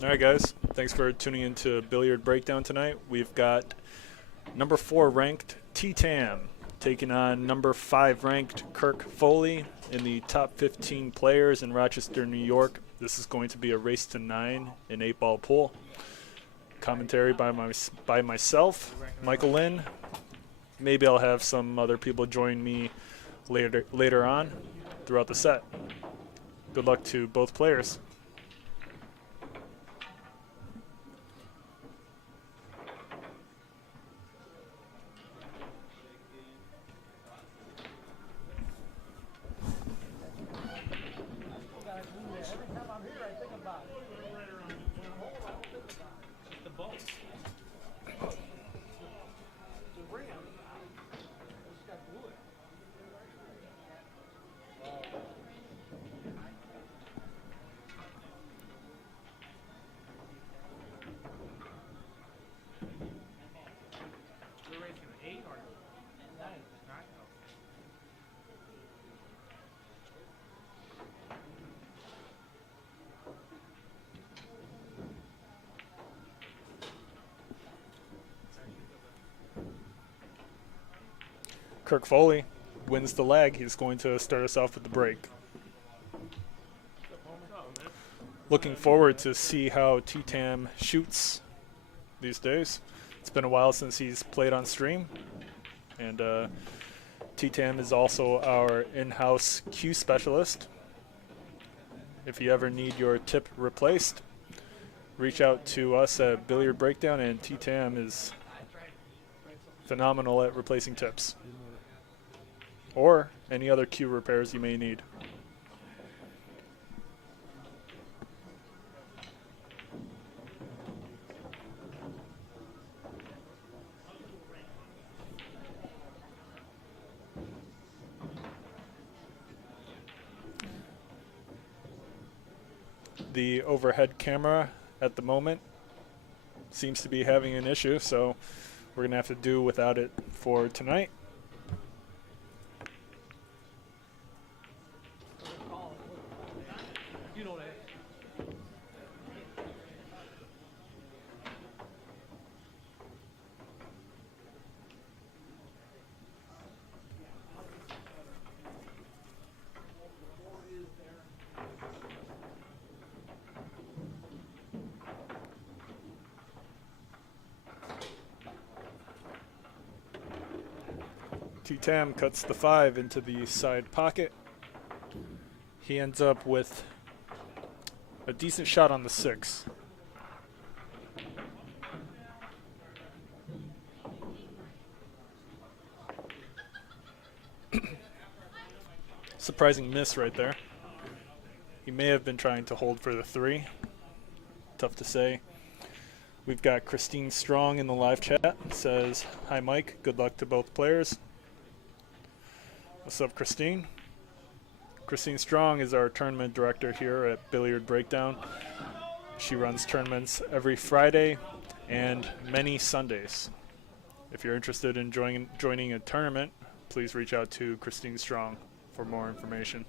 All right, guys. Thanks for tuning into Billiard Breakdown tonight. We've got number 4 ranked Tham taking on number 5 ranked Kirk Foley in the top 15 players in Rochester, New York. This is going to be a race to 9 in 8-ball pool. Commentary by myself, Manh Nguyen. Maybe I'll have some other people join me later on throughout the set. Good luck to both players. Kirk Foley wins the leg. He's going to start us off with the break. Looking forward to see how Tham shoots these days. It's been a while since he's played on stream. And Tham is also our in-house cue specialist. If you ever need your tip replaced, reach out to us at Billiard Breakdown, and Tham is phenomenal at replacing tips or any other cue repairs you may need. The overhead camera at the moment seems to be having an issue, so we're going to have to do without it for tonight. Tham cuts the 5 into the side pocket. He ends up with a decent shot on the 6. Surprising miss right there. He may have been trying to hold for the 3. Tough to say. We've got Christine Strong in the live chat. Says, "Hi Mike, good luck to both players." What's up, Christine? Christine Strong is our tournament director here at Billiard Breakdown. She runs tournaments every Friday and many Sundays. If you're interested in joining a tournament, please reach out to Christine Strong for more information.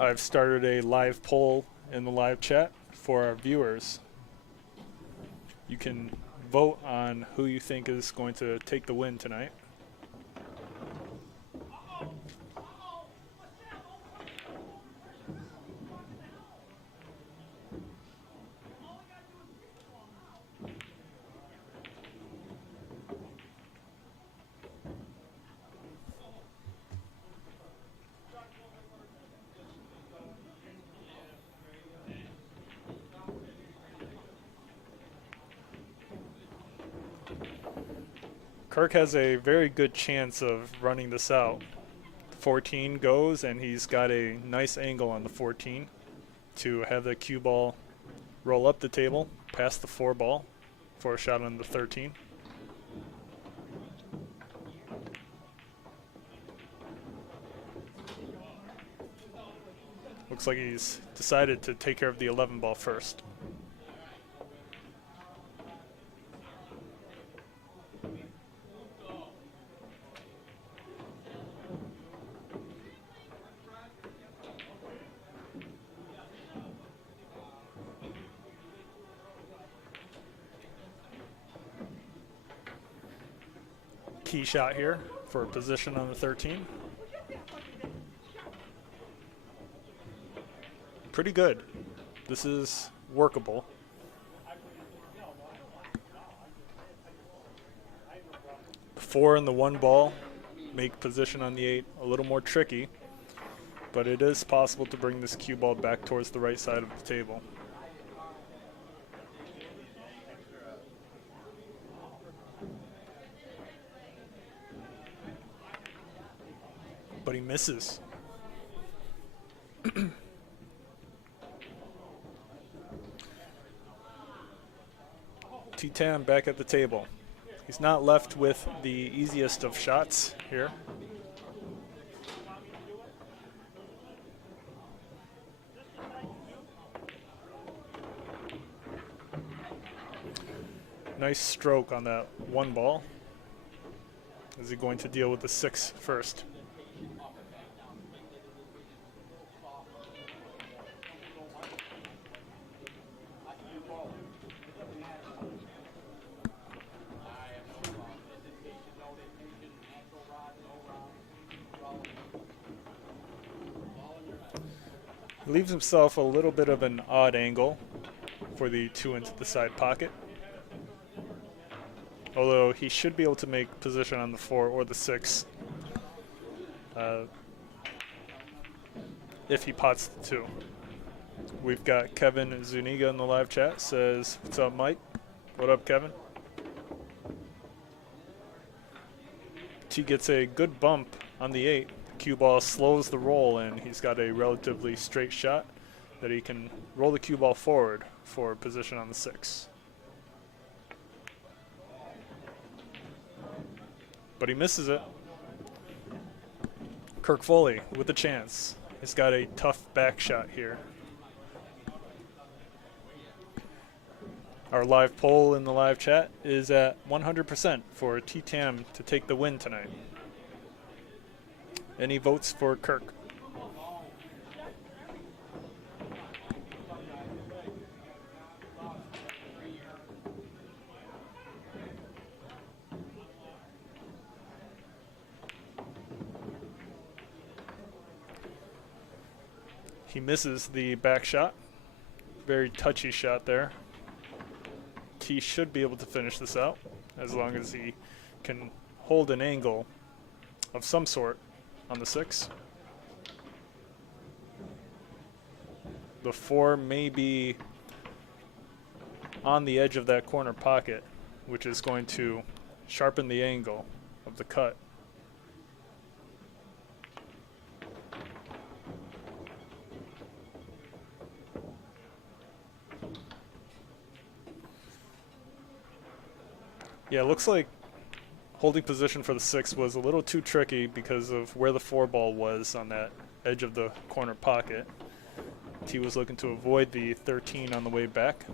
I've started a live poll in the live chat for our viewers. You can vote on who you think is going to take the win tonight. Kirk has a very good chance of running this out. 14 goes, and he's got a nice angle on the 14 to have the cue ball roll up the table past the 4 ball for a shot on the 13. Looks like he's decided to take care of the 11 ball first. Key shot here for a position on the 13. Pretty good. This is workable. The 4 and the 1 ball make position on the 8 a little more tricky, but it is possible to bring this cue ball back towards the right side of the table. But he misses. Tham back at the table. He's not left with the easiest of shots here. Nice stroke on that 1 ball. Is he going to deal with the 6 first? Leaves himself a little bit of an odd angle for the 2 into the side pocket. Although he should be able to make position on the 4 or the 6 if he pots the 2. We've got Kevin Zuniga in the live chat. Says, "What's up, Mike?" What up, Kevin? He gets a good bump on the 8. Cue ball slows the roll, and he's got a relatively straight shot that he can roll the cue ball forward for position on the 6. But he misses it. Kirk Foley with a chance. He's got a tough back shot here. Our live poll in the live chat is at 100% for Tham to take the win tonight. Any votes for Kirk? He misses the back shot. Very touchy shot there. He should be able to finish this out as long as he can hold an angle of some sort on the 6. The 4 may be on the edge of that corner pocket, which is going to sharpen the angle of the cut. Yeah, it looks like holding position for the 6 was a little too tricky because of where the 4 ball was on that edge of the corner pocket. He was looking to avoid the 13 on the way back.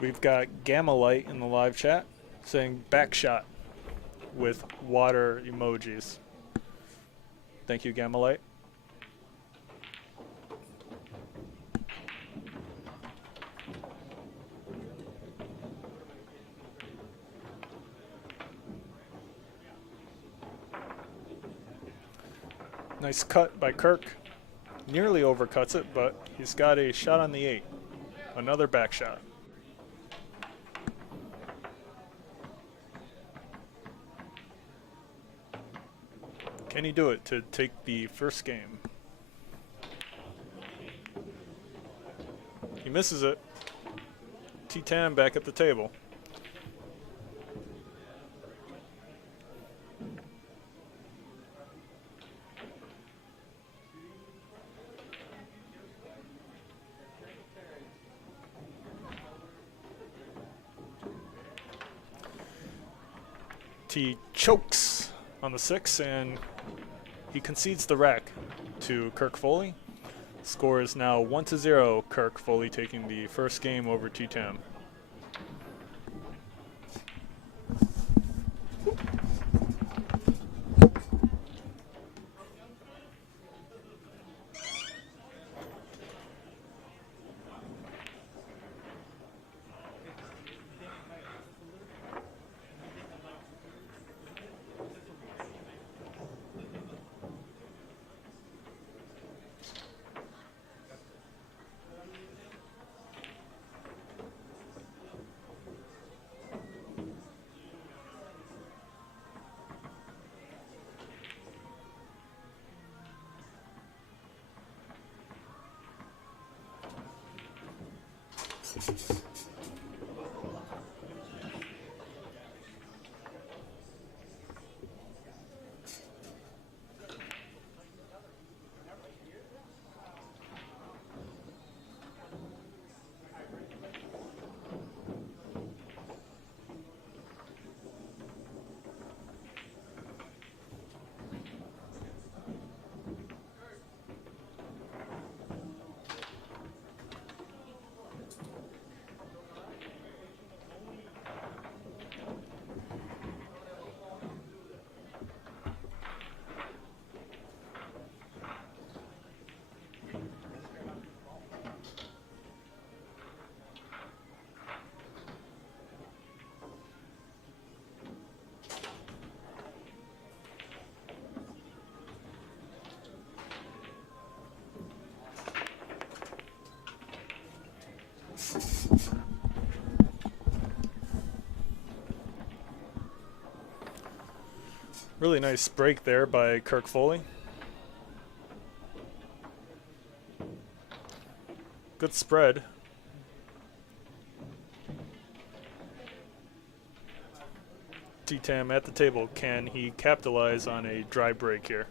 We've got Gamma Light in the live chat saying back shot with water emojis. Thank you, Gamma Light. Nice cut by Kirk. Nearly overcuts it, but he's got a shot on the 8. Another back shot. Can he do it to take the first game? He misses it. Tham back at the table. T chokes on the 6, and he concedes the rack to Kirk Foley. Score is now 1-0. Kirk Foley taking the first game over Tam. Really nice break there by Kirk Foley. Good spread. Tam at the table. Can he capitalize on a dry break here?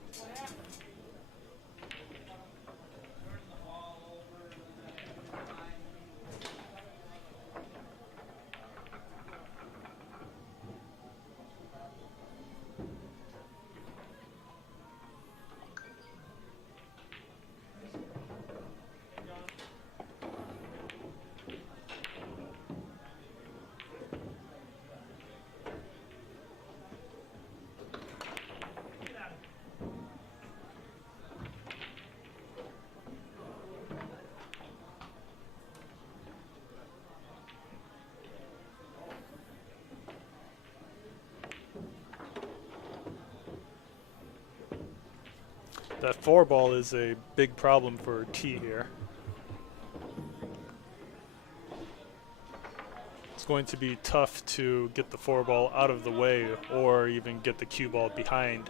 That 4-ball is a big problem for T here. It's going to be tough to get the 4-ball out of the way or even get the cue ball behind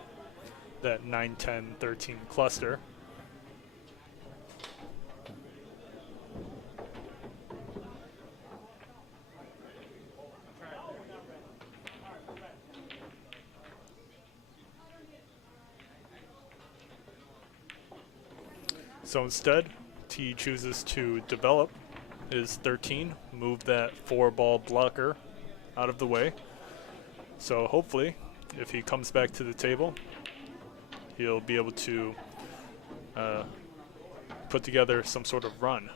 that 9, 10, 13 cluster. So instead, T chooses to develop his 13, move that 4-ball blocker out of the way. So hopefully, if he comes back to the table, he'll be able to put together some sort of run.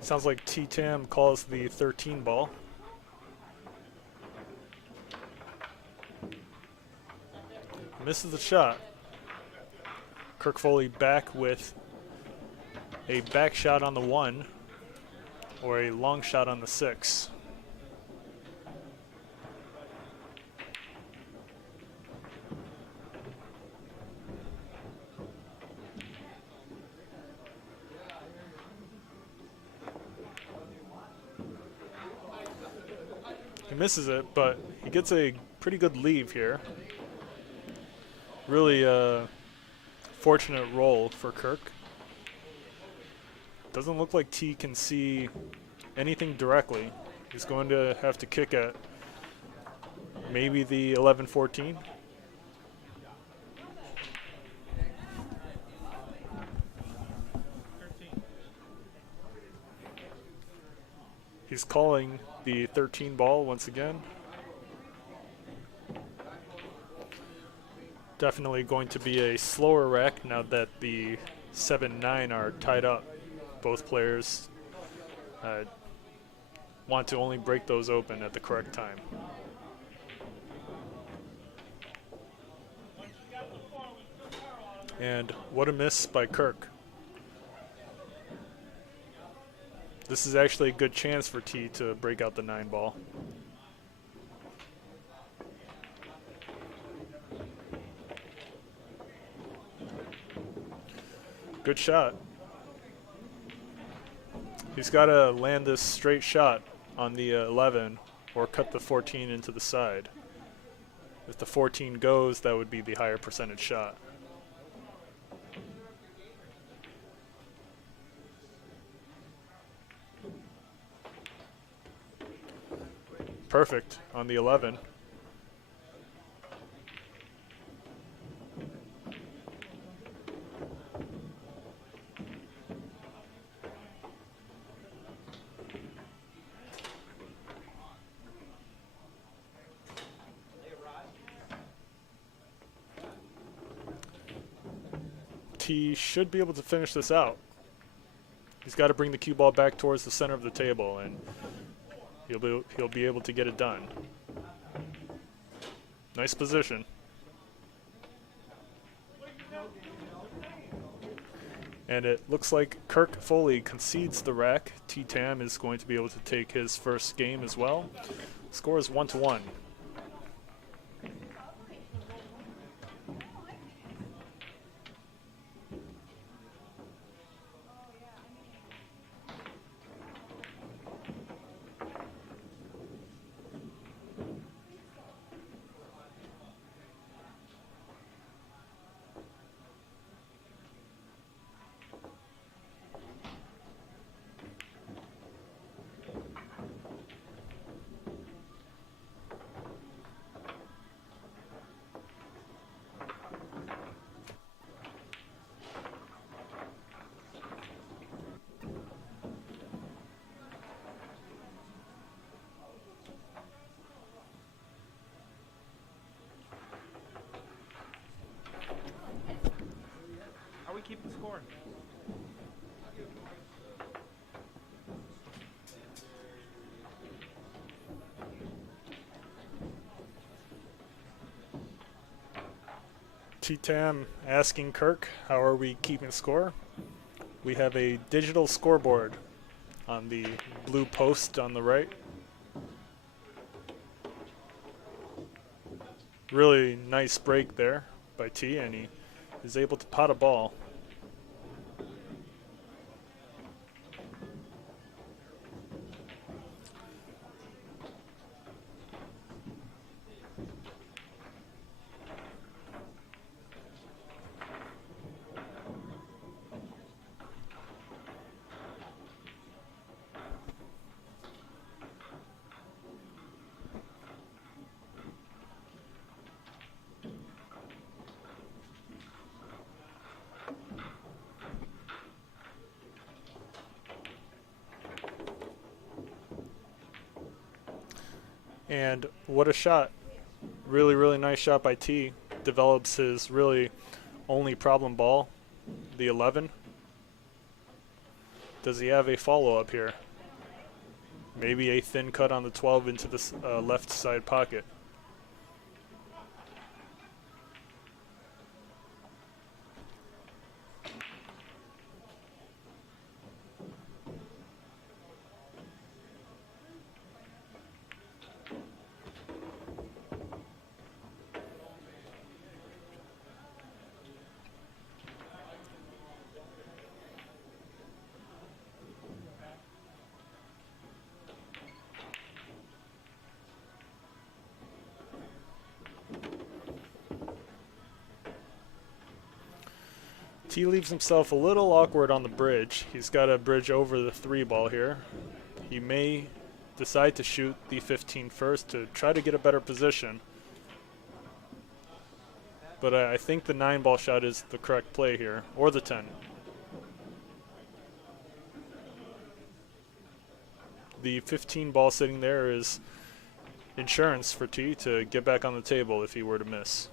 Sounds like Tam calls the 13 ball. Misses the shot. Kirk Foley back with a back shot on the 1 or a long shot on the 6. misses it, but he gets a pretty good leave here. Really fortunate roll for Kirk. Doesn't look like T can see anything directly. He's going to have to kick at maybe the 11-14. He's calling the 13 ball once again. Definitely going to be a slower rack now that the 7-9 are tied up. Both players want to only break those open at the correct time. And what a miss by Kirk. This is actually a good chance for T to break out the 9 ball. Good shot. He's got to land this straight shot on the 11 or cut the 14 into the side. If the 14 goes, that would be the higher percentage shot. Perfect on the 11. He should be able to finish this out. He's got to bring the cue ball back towards the center of the table, and he'll be able to get it done. Nice position. And it looks like Kirk Foley concedes the rack. Tam is going to be able to take his first game as well. Score is 1-1. Keeping score. Tam asking Kirk, how are we keeping score? We have a digital scoreboard on the blue post on the right. Really nice break there by T, and he is able to pot a ball. And what a shot. Really, really nice shot by T. Develops his really only problem ball, the 11. Does he have a follow-up here? Maybe a thin cut on the 12 into the left side pocket. T leaves himself a little awkward on the bridge. He's got a bridge over the 3-ball here. He may decide to shoot the 15 first to try to get a better position. But I think the 9-ball shot is the correct play here, or the 10. The 15 ball sitting there is insurance for T to get back on the table if he were to miss.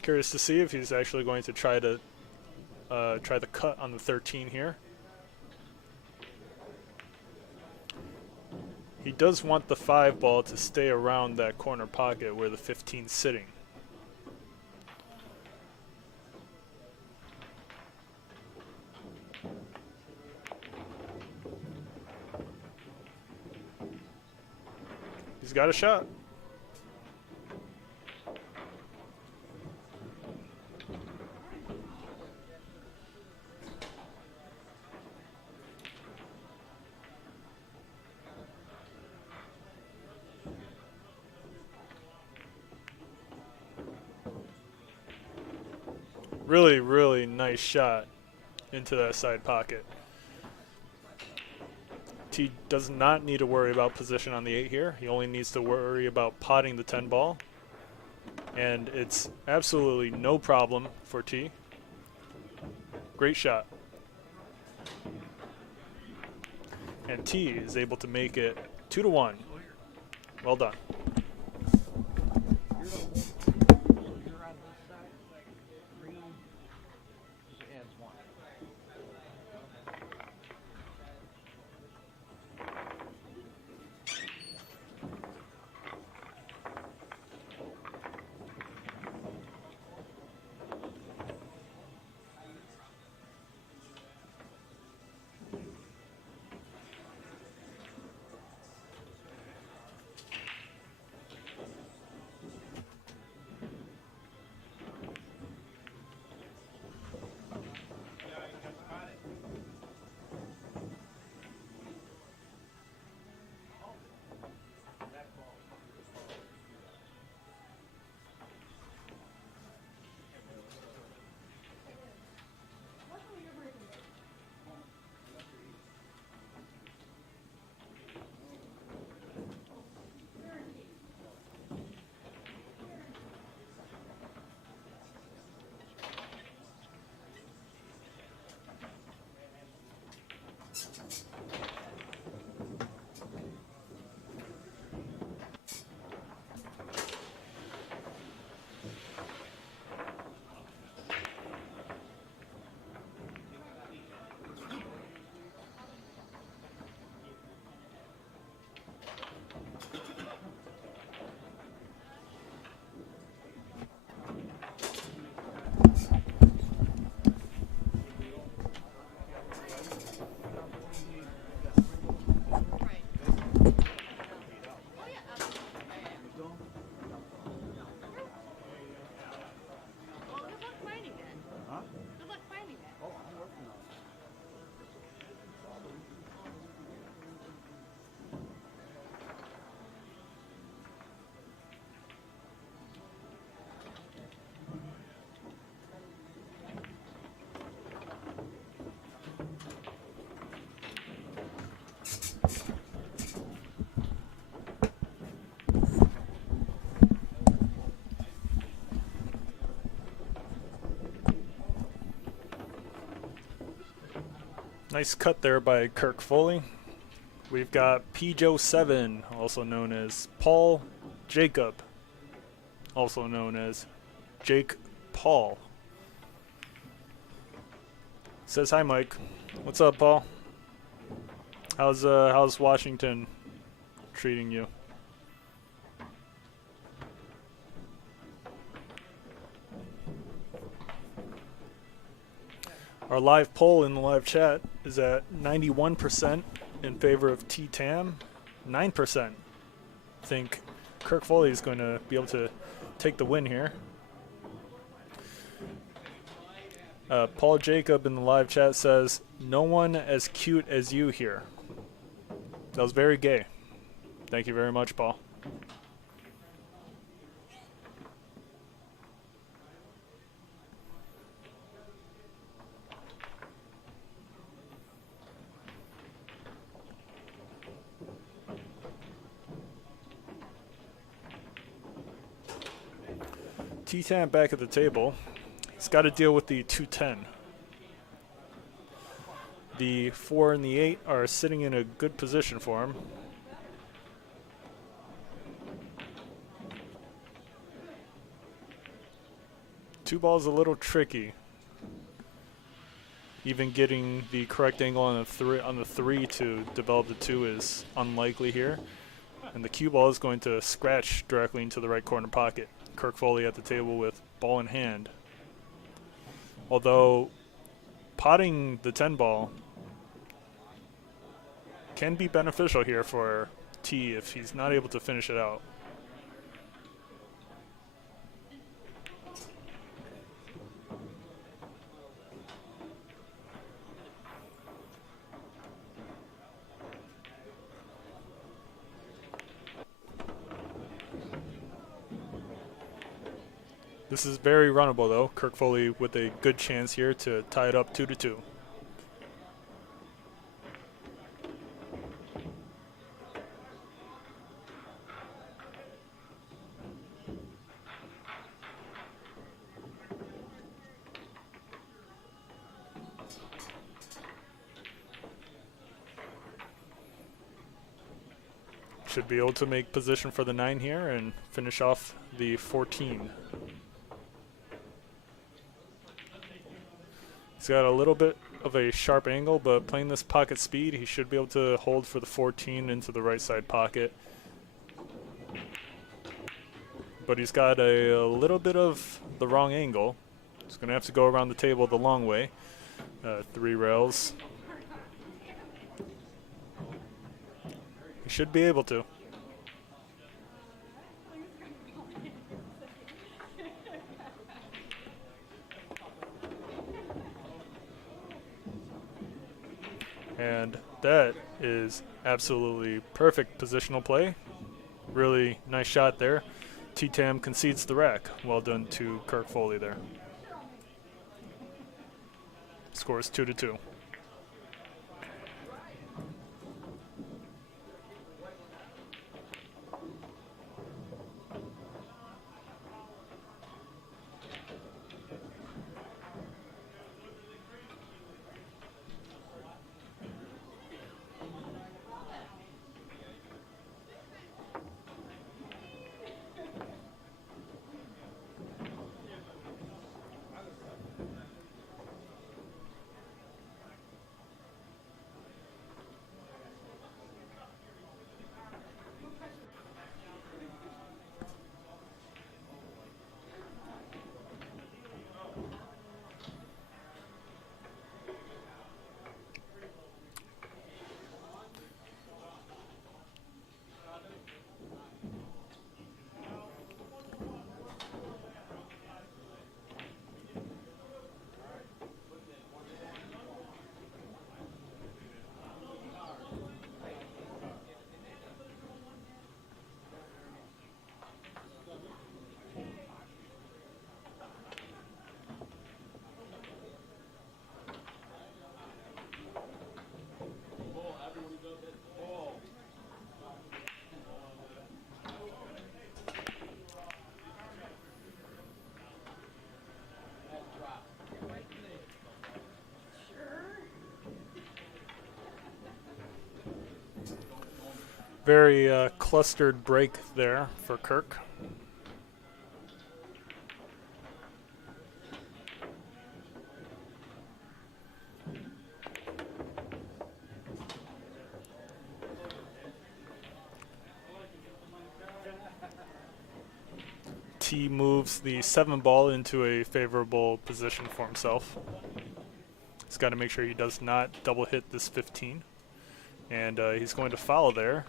Curious to see if he's actually going to try the cut on the 13 here. He does want the 5-ball to stay around that corner pocket where the 15's sitting. He's got a shot. Really, really nice shot into that side pocket. T does not need to worry about position on the 8 here. He only needs to worry about potting the 10 ball. And it's absolutely no problem for T. Great shot. And T is able to make it 2-1. Well done. Nice cut there by Kirk Foley. We've got P-Joe7, also known as Paul Jacob, also known as Jake Paul. Says hi, Mike. What's up, Paul? How's Washington treating you? Our live poll in the live chat is at 91% in favor of Tam. 9% think Kirk Foley is going to be able to take the win here. Paul Jacob in the live chat says, "No one as cute as you here." That was very gay. Thank you very much, Paul. T-Tam back at the table. He's got to deal with the 210. The 4 and the 8 are sitting in a good position for him. Two ball's a little tricky. Even getting the correct angle on the three to develop the 2 is unlikely here. And the cue ball is going to scratch directly into the right corner pocket. Kirk Foley at the table with ball in hand. Although potting the 10 ball can be beneficial here for T if he's not able to finish it out. This is very runnable, though. Kirk Foley with a good chance here to tie it up 2-2. Should be able to make position for the 9 here and finish off the 14. He's got a little bit of a sharp angle, but playing this pocket speed, he should be able to hold for the 14 into the right side pocket. But he's got a little bit of the wrong angle. He's going to have to go around the table the long way. 3 rails. He should be able to. And that is absolutely perfect positional play. Really nice shot there. T-Tam concedes the rack. Well done to Kirk Foley there. Scores 2-2. Very clustered break there for Kirk. T moves the 7 ball into a favorable position for himself. He's got to make sure he does not double hit this 15. And he's going to foul there.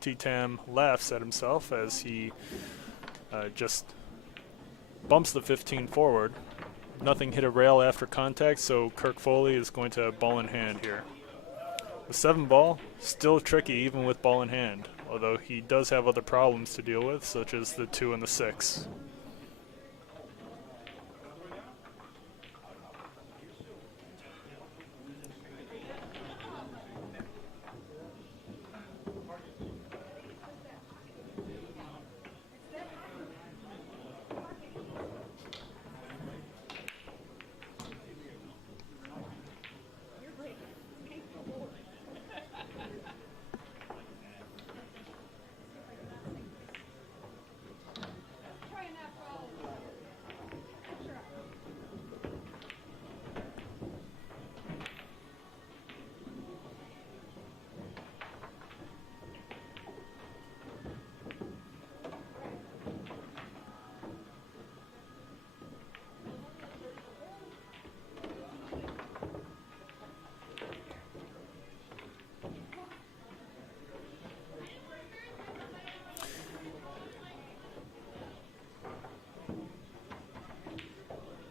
T-Tam laughs at himself as he just bumps the 15 forward. Nothing hit a rail after contact, so Kirk Foley is going to have ball in hand here. The 7 ball, still tricky even with ball in hand, although he does have other problems to deal with, such as the 2 and the 6.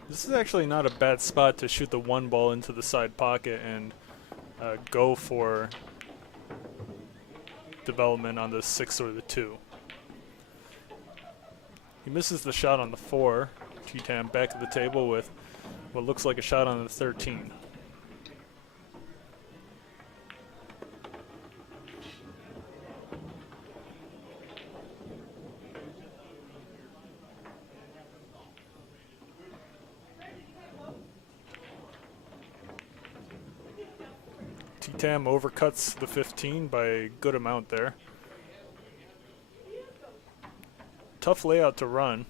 This is actually not a bad spot to shoot the 1 ball into the side pocket and go for development on the 6 or the 2. He misses the shot on the 4. Tam back at the table with what looks like a shot on the 13. Tam overcuts the 15 by a good amount there. Tough layout to run.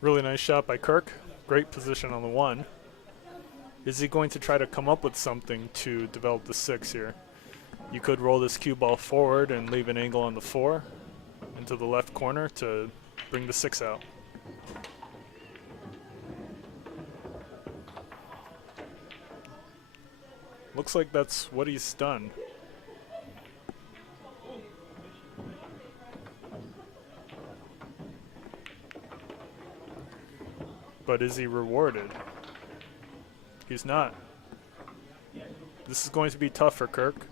Really nice shot by Kirk. Great position on the 1. Is he going to try to come up with something to develop the 6 here? You could roll this cue ball forward and leave an angle on the 4 into the left corner to bring the 6 out. Looks like that's what he's done. But is he rewarded? He's not. This is going to be tough for Kirk.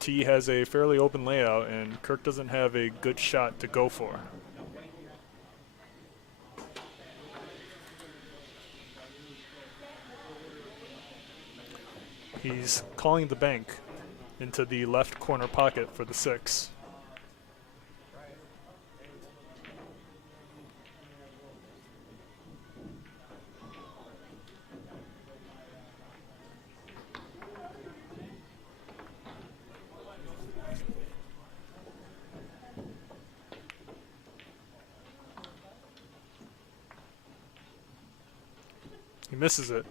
T has a fairly open layout, and Kirk doesn't have a good shot to go for. He's calling the bank into the left corner pocket for the 6. He misses it.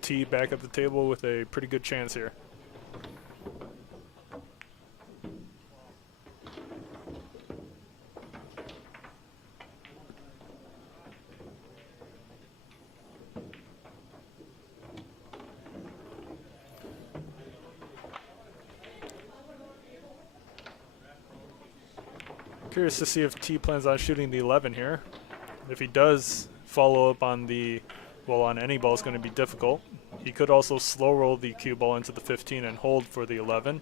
T back at the table with a pretty good chance here. Curious to see if T plans on shooting the 11 here. If he does follow up on the, well, on any ball is going to be difficult. He could also slow roll the cue ball into the 15 and hold for the 11,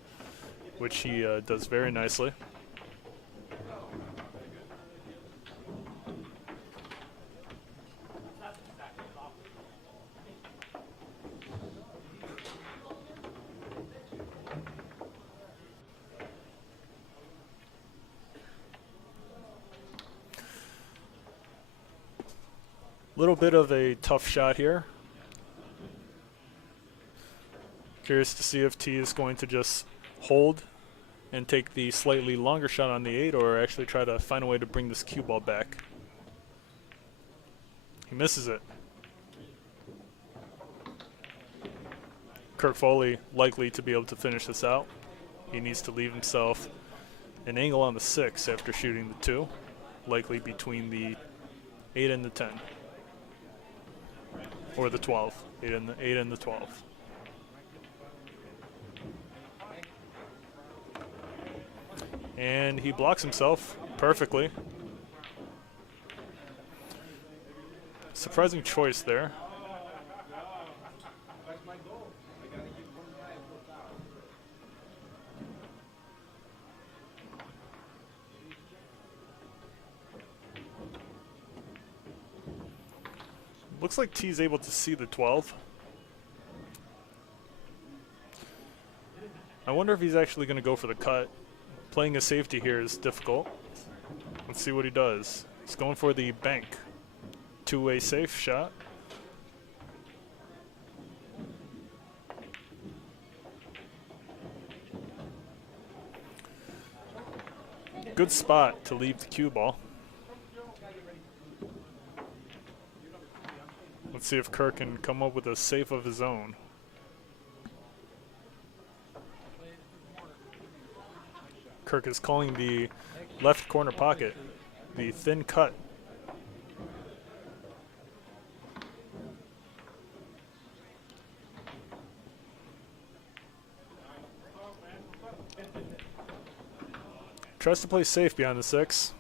which he does very nicely. Little bit of a tough shot here. Curious to see if T is going to just hold and take the slightly longer shot on the 8, or actually try to find a way to bring this cue ball back. He misses it. Kirk Foley likely to be able to finish this out. He needs to leave himself an angle on the 6 after shooting the 2, likely between the 8 and the 10. Or the 12. 8 and the 12. And he blocks himself perfectly. Surprising choice there. Looks like T's able to see the 12. I wonder if he's actually going to go for the cut. Playing a safety here is difficult. Let's see what he does. He's going for the bank. Two-way safe shot. Good spot to leave the cue ball. Let's see if Kirk can come up with a safe of his own. Kirk is calling the left corner pocket, the thin cut. Tries to play safe beyond the 6.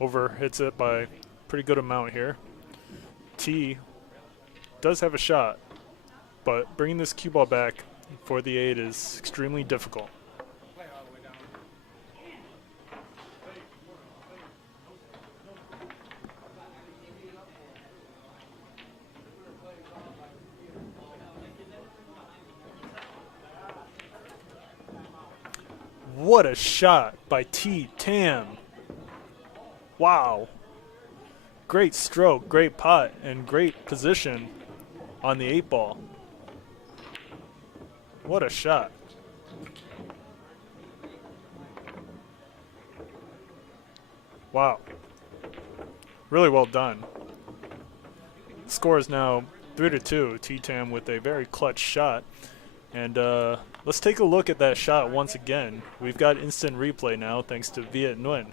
Over hits it by a pretty good amount here. T does have a shot, but bringing this cue ball back for the 8 is extremely difficult. What a shot by Tam. Wow. Great stroke, great putt, and great position on the 8 ball. What a shot. Wow. Really well done. Score is now 3-2. Tam with a very clutch shot. And let's take a look at that shot once again. We've got instant replay now thanks to Manh Nguyen.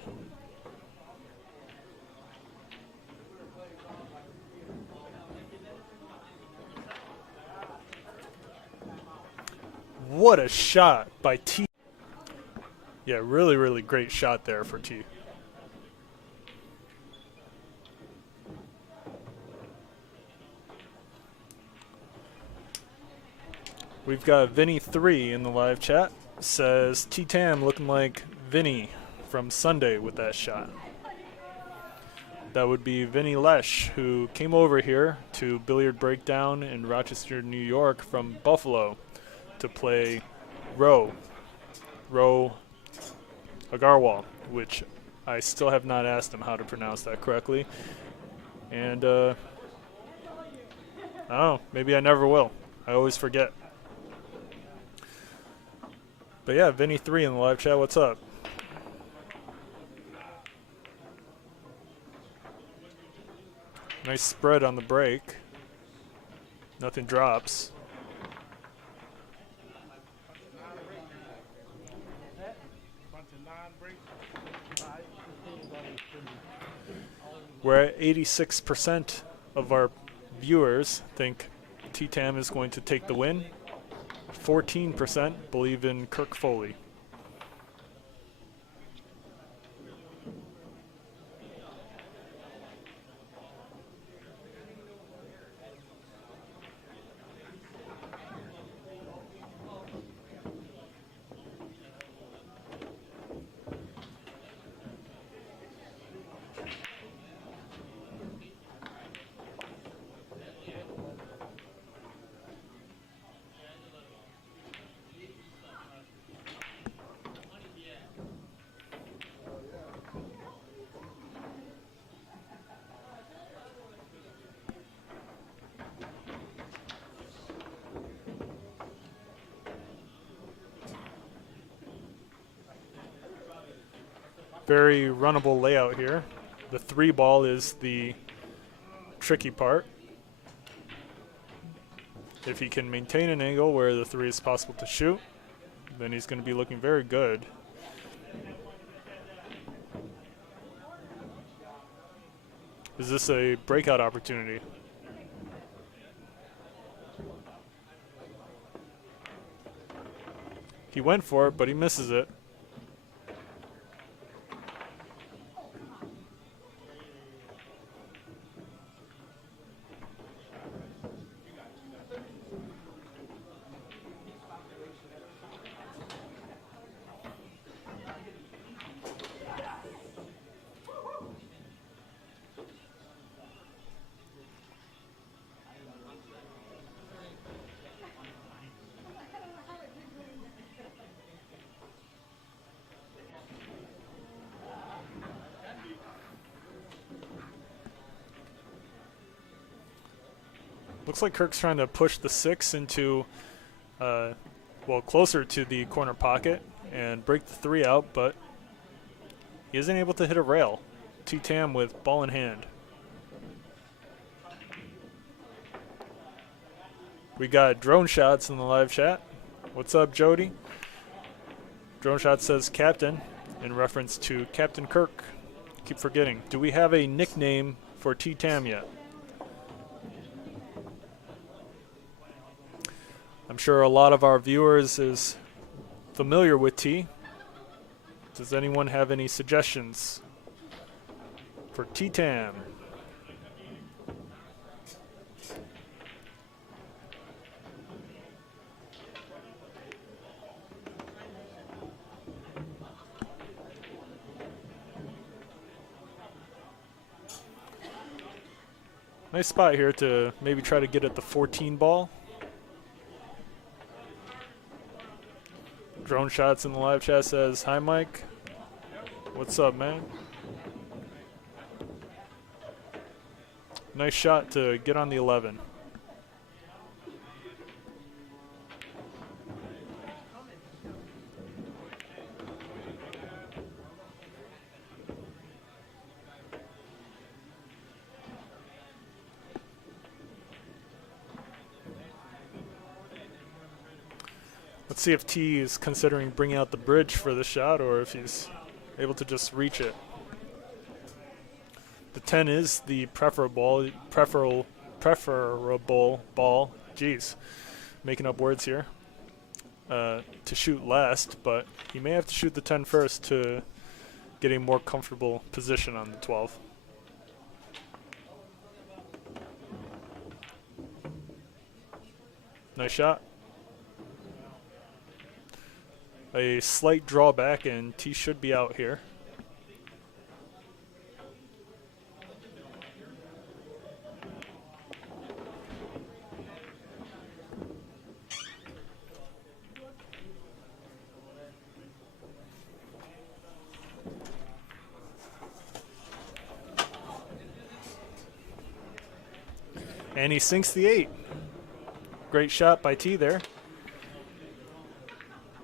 What a shot by T. Yeah, really, really great shot there for T. We've got Vinny3 in the live chat. Says Tam looking like Vinny from Sunday with that shot. That would be Vinny Lesh, who came over here to Billiard Breakdown in Rochester, New York from Buffalo to play Ro Agarwal, which I still have not asked him how to pronounce that correctly. And I don't know, maybe I never will. I always forget. But yeah, Vinny3 in the live chat, what's up? Nice spread on the break. Nothing drops. We're at 86% of our viewers think Tam is going to take the win. 14% believe in Kirk Foley. very runnable layout here. The 3 ball is the tricky part. If he can maintain an angle where the 3 is possible to shoot, then he's going to be looking very good. Is this a breakout opportunity? He went for it, but he misses it. Looks like Kirk's trying to push the 6 into, well, closer to the corner pocket and break the 3 out, but he isn't able to hit a rail. Tam with ball in hand. We got drone shots in the live chat. What's up, Jody? Drone shot says Captain in reference to Captain Kirk. Keep forgetting. Do we have a nickname for Tam yet? I'm sure a lot of our viewers is familiar with T. Does anyone have any suggestions for Tam? Nice spot here to maybe try to get at the 14 ball. Drone shots in the live chat says, hi Mike. What's up, man? Nice shot to get on the 11. Let's see if T is considering bringing out the bridge for the shot or if he's able to just reach it. The 10 is the preferable ball. Jeez, making up words here. To shoot last, but he may have to shoot the 10 first to get a more comfortable position on the 12. Nice shot. A slight drawback, and T should be out here. And he sinks the 8. Great shot by T there.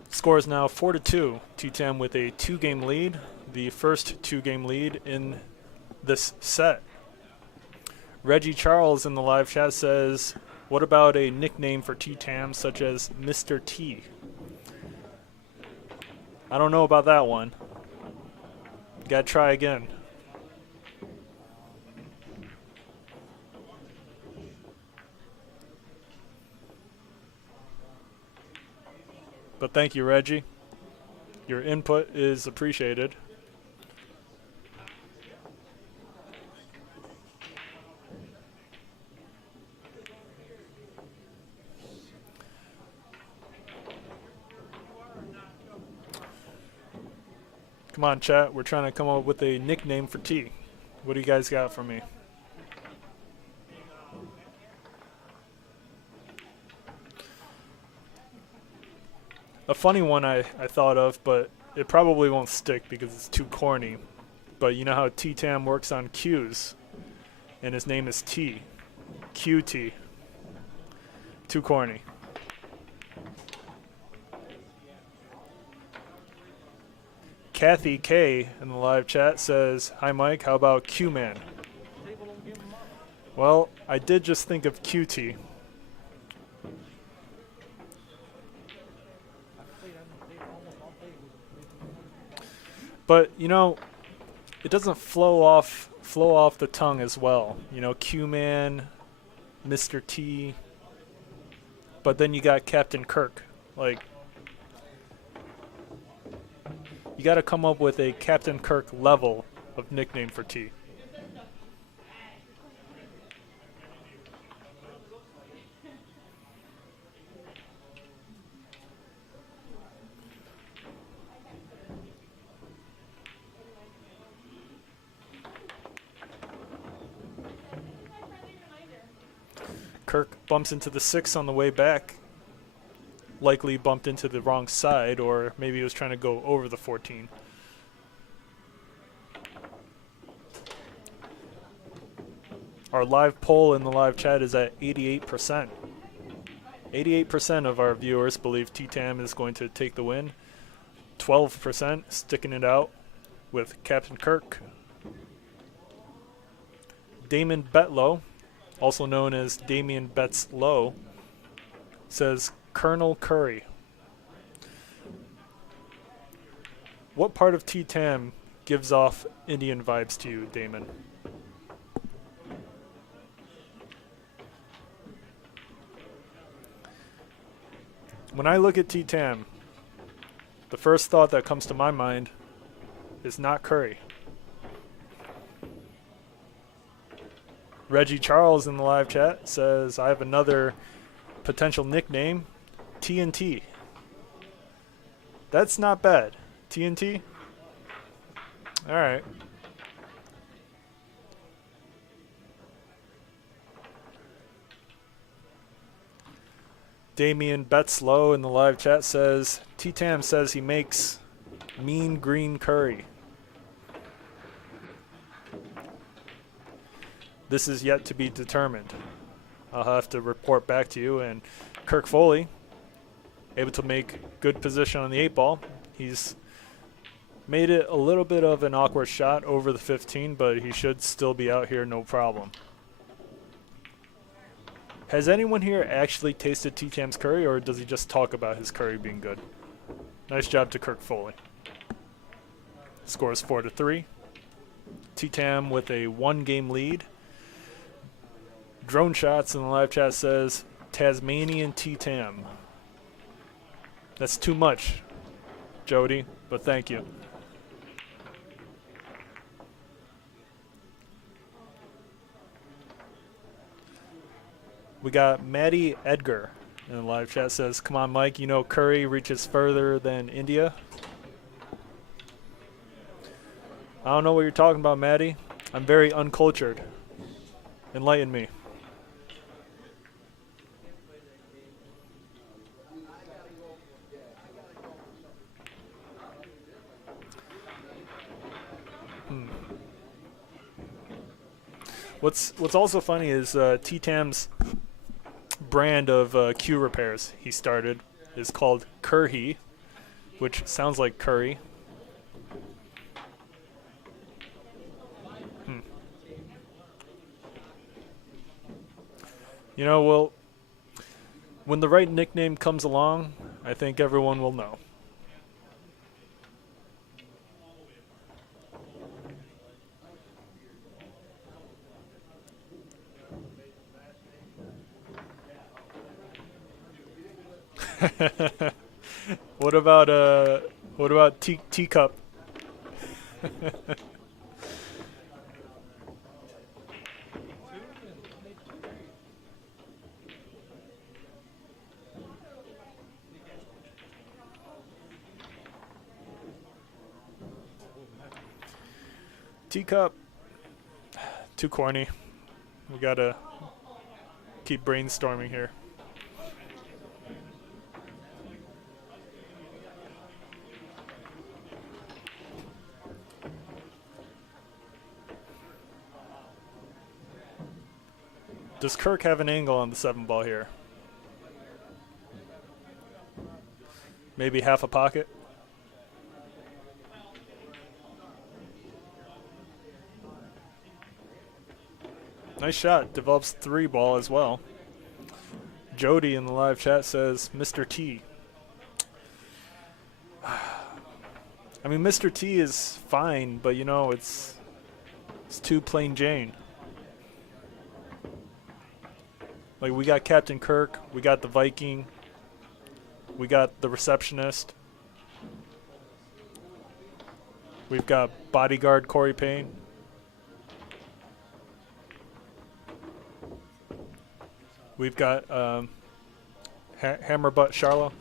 Score is now 4-2. Tam with a 2-game lead, the first 2-game lead in this set. Reggie Charles in the live chat says, what about a nickname for Tam such as Mr. T? I don't know about that one. Gotta try again. But thank you, Reggie. Your input is appreciated. Come on, chat. We're trying to come up with a nickname for T. What do you guys got for me? A funny one I thought of, but it probably won't stick because it's too corny. But you know how Tam works on Q's, and his name is T. QT. Too corny. Kathy K in the live chat says, "Hi Mike, how about Q-Man?" Well, I did just think of QT. But, you know, it doesn't flow off the tongue as well. You know, Q-Man, Mr. T, but then you got Captain Kirk. Like, you got to come up with a Captain Kirk level of nickname for T. Kirk bumps into the 6 on the way back. Likely bumped into the wrong side, or maybe he was trying to go over the 14. Our live poll in the live chat is at 88%. 88% of our viewers believe T-Tam is going to take the win. 12% sticking it out with Captain Kirk. Damon Betlow, also known as Damien Betts Low, says Colonel Curry. What part of T-Tam gives off Indian vibes to you, Damon? When I look at T-Tam, the first thought that comes to my mind is not curry. Reggie Charles in the live chat says, I have another potential nickname, TNT. That's not bad. TNT? All right. Damien Betslow in the live chat says, T-Tam says he makes mean green curry. This is yet to be determined. I'll have to report back to you. And Kirk Foley, able to make good position on the 8 ball. He's made it a little bit of an awkward shot over the 15, but he should still be out here no problem. Has anyone here actually tasted T-Tam's curry, or does he just talk about his curry being good? Nice job to Kirk Foley. Score is 4-3. T-Tam with a 1-game lead. Drone Shots in the live chat says, Tasmanian T-Tam. That's too much, Jody, but thank you. We got Maddie Edgar in the live chat says, come on, Mike, you know curry reaches further than India. I don't know what you're talking about, Maddie. I'm very uncultured. Enlighten me. What's also funny is T-Tam's brand of Q repairs he started is called Curhy, which sounds like curry. You know, well, when the right nickname comes along, I think everyone will know. What about teacup? Teacup. Too corny. We gotta keep brainstorming here. Does Kirk have an angle on the 7 ball here? Maybe half a pocket? Nice shot. Develops 3 ball as well. Jody in the live chat says Mr. T. I mean, Mr. T is fine, but you know, it's too plain Jane. Like, we got Captain Kirk, we got the Viking, we got the receptionist, we've got bodyguard Cory Payne. We've got Hammerbutt Charlo.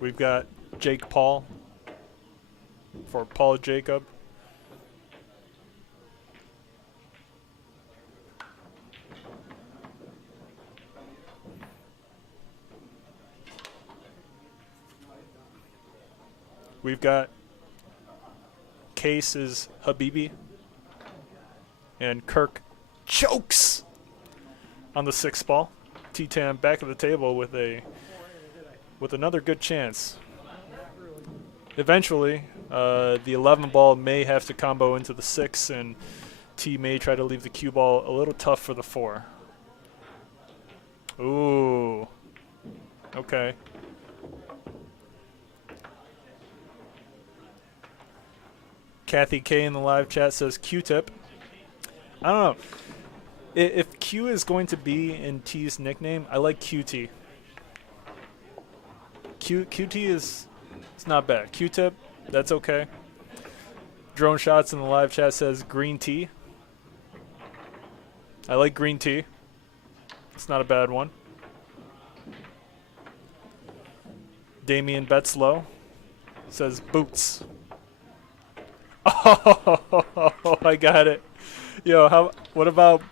We've got Jake Paul for Paul Jacob. We've got Case's Habibi. And Kirk chokes on the 6th ball. T-Tam back of the table with another good chance. Eventually, the 11 ball may have to combo into the 6, and T may try to leave the cue ball a little tough for the 4. Ooh. Okay. Kathy K in the live chat says Q-tip. I don't know. If Q is going to be in T's nickname, I like QT. QT is it's not bad. Q-tip, that's okay. Drone Shots in the live chat says green tea. I like green tea. It's not a bad one. Damian Betzlow says boots. Oh, I got it. Yo, what about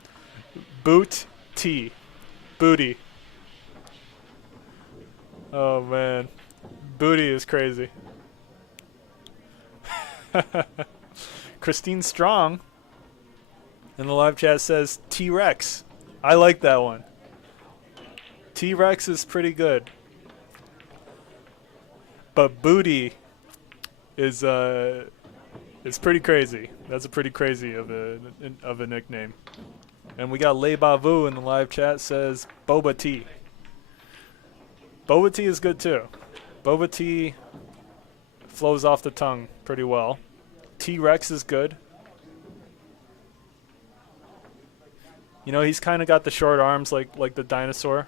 boot tea? Booty. Oh man. Booty is crazy. Christine Strong in the live chat says T-Rex. I like that one. T-Rex is pretty good. But booty is pretty crazy. That's a pretty crazy of a nickname. And we got Le Bavu in the live chat says Boba Tea. Boba Tea is good too. Boba Tea flows off the tongue pretty well. T-Rex is good. You know, he's kind of got the short arms like the dinosaur.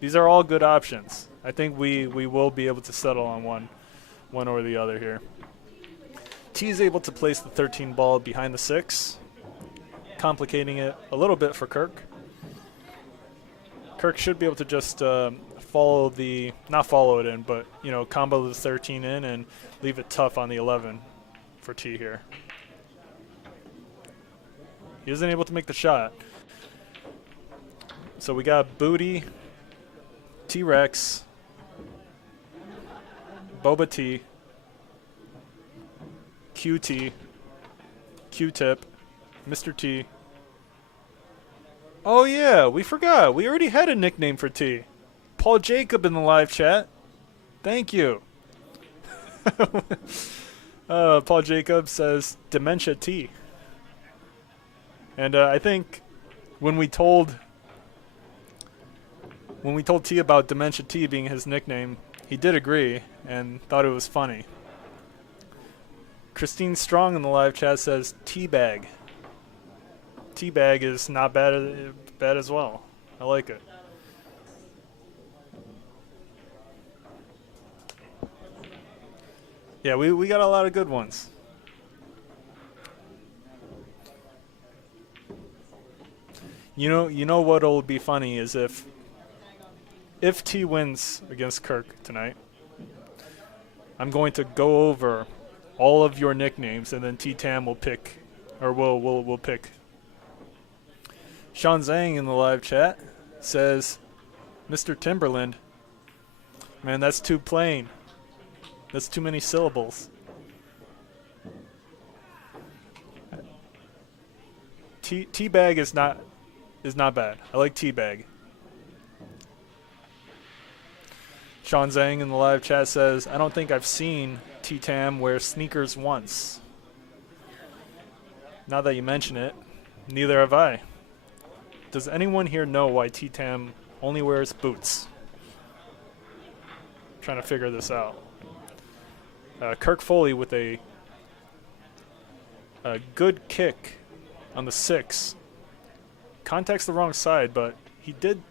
These are all good options. I think we will be able to settle on one or the other here. T is able to place the 13 ball behind the 6, complicating it a little bit for Kirk. Kirk should be able to just not follow it in, but you know, combo the 13 in and leave it tough on the 11 for T here. He isn't able to make the shot. So we got Booty, T-Rex, Boba T, QT, Q-Tip, Mr. T. Oh yeah, we forgot. We already had a nickname for T. Paul Jacob in the live chat. Thank you. Paul Jacob says Dementia T. And I think when we told T about Dementia T being his nickname, he did agree and thought it was funny. Christine Strong in the live chat says Teabag. Teabag is not bad as well. I like it. Yeah, we got a lot of good ones. You know what'll be funny is if T wins against Kirk tonight, I'm going to go over all of your nicknames and then T-Tam will pick, or we'll pick. Sean Zhang in the live chat says, Mr. Timberland. Man, that's too plain. That's too many syllables. Teabag is not is not bad. I like teabag. Sean Zhang in the live chat says, I don't think I've seen Tam wear sneakers once. Now that you mention it, neither have I. Does anyone here know why Tam only wears boots? I'm trying to figure this out. Kirk Foley with a good kick on the 6. Contacts the wrong side, but he did,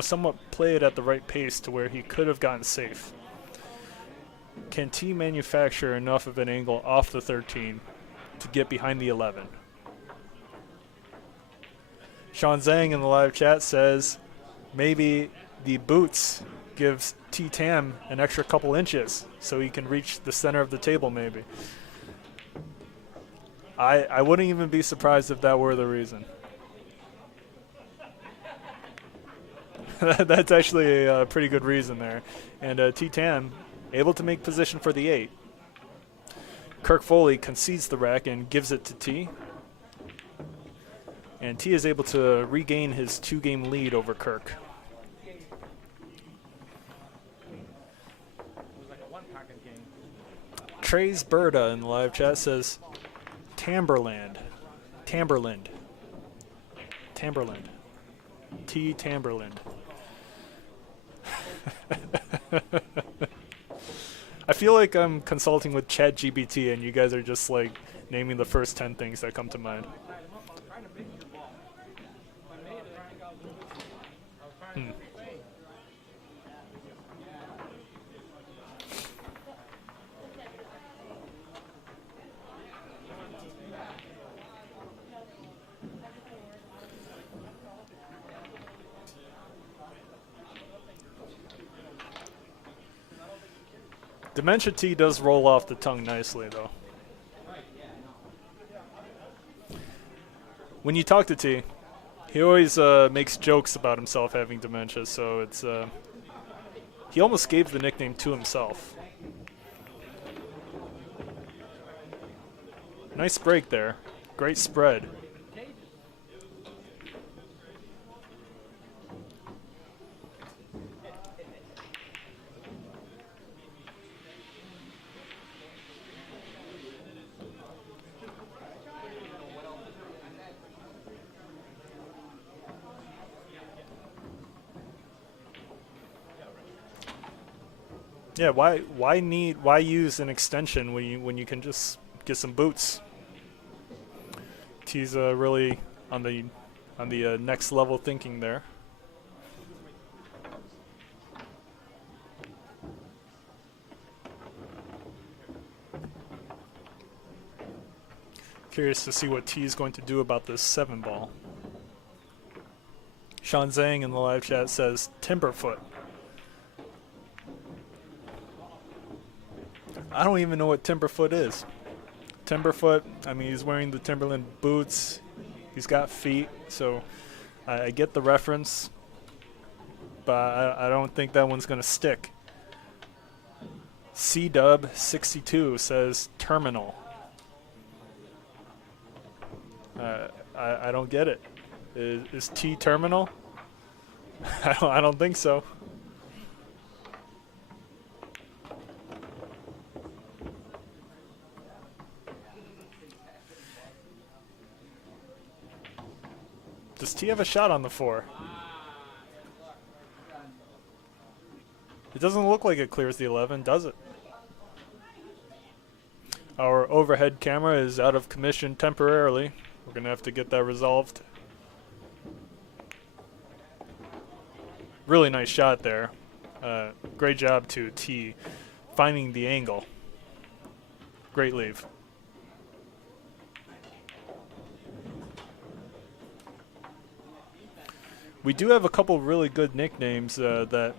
somewhat play it at the right pace to where he could have gotten safe. Can T manufacture enough of an angle off the 13 to get behind the 11? Sean Zhang in the live chat says maybe the boots gives Tam an extra couple inches so he can reach the center of the table maybe. I wouldn't even be surprised if that were the reason. That's actually a pretty good reason there. And Tam able to make position for the 8. Kirk Foley concedes the rack and gives it to T. And T is able to regain his 2-game lead over Kirk. Trey's Berta in the live chat says Tamberland. Tamberland. T. Tamberland. I feel like I'm consulting with ChatGPT and you guys are just like naming the first 10 things that come to mind. Dementia T does roll off the tongue nicely, though. When you talk to T, he always makes jokes about himself having dementia, so it's he almost gave the nickname to himself. Nice break there. Great spread. Yeah, why use an extension when you can just get some boots? T's really on the next level thinking there. Curious to see what T is going to do about this 7 ball. Sean Zhang in the live chat says Timberfoot. I don't even know what Timberfoot is. Timberfoot, I mean, he's wearing the Timberland boots. He's got feet, so I get the reference, but I don't think that one's going to stick. C-Dub62 says terminal. I don't get it. Is T terminal? I don't think so. Does T have a shot on the 4? It doesn't look like it clears the 11, does it? Our overhead camera is out of commission temporarily. We're going to have to get that resolved. Really nice shot there. Great job to T finding the angle. Great leave. We do have a couple really good nicknames that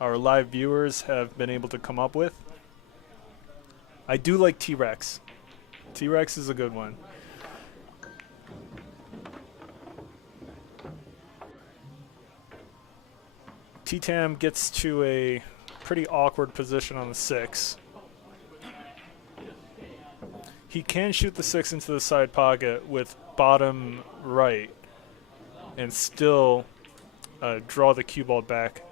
our live viewers have been able to come up with. I do like T-Rex. T-Rex is a good one. T-Tam gets to a pretty awkward position on the 6. He can shoot the 6 into the side pocket with bottom right. and still draw the cue ball back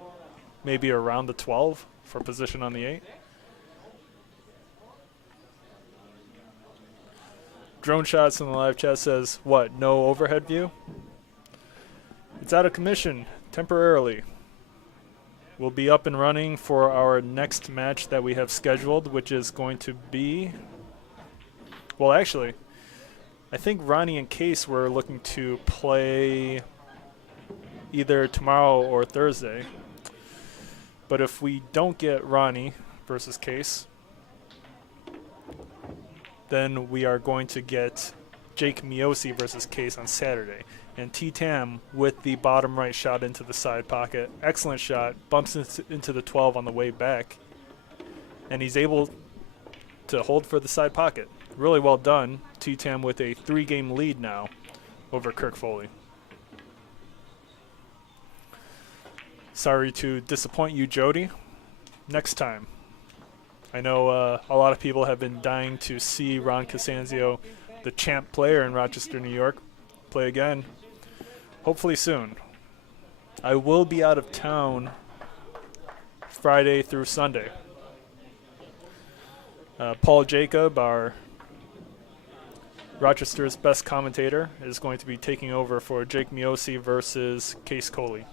maybe around the 12 for position on the 8. Drone Shots in the live chat says, what, no overhead view? It's out of commission temporarily. We'll be up and running for our next match that we have scheduled, which is going to be... Well, actually, I think Ronnie and Case were looking to play either tomorrow or Thursday. But if we don't get Ronnie versus Case, then we are going to get Jake Miosi versus Case on Saturday. And Tam with the bottom right shot into the side pocket. Excellent shot. Bumps into the 12 on the way back. And he's able to hold for the side pocket. Really well done. Tam with a 3-game lead now over Kirk Foley. Sorry to disappoint you, Jody. Next time. I know a lot of people have been dying to see Ron Costanzo, the champ player in Rochester, New York, play again. Hopefully soon. I will be out of town Friday through Sunday. Paul Jacob, our Rochester's best commentator, is going to be taking over for Jake Miosi versus Case Coley.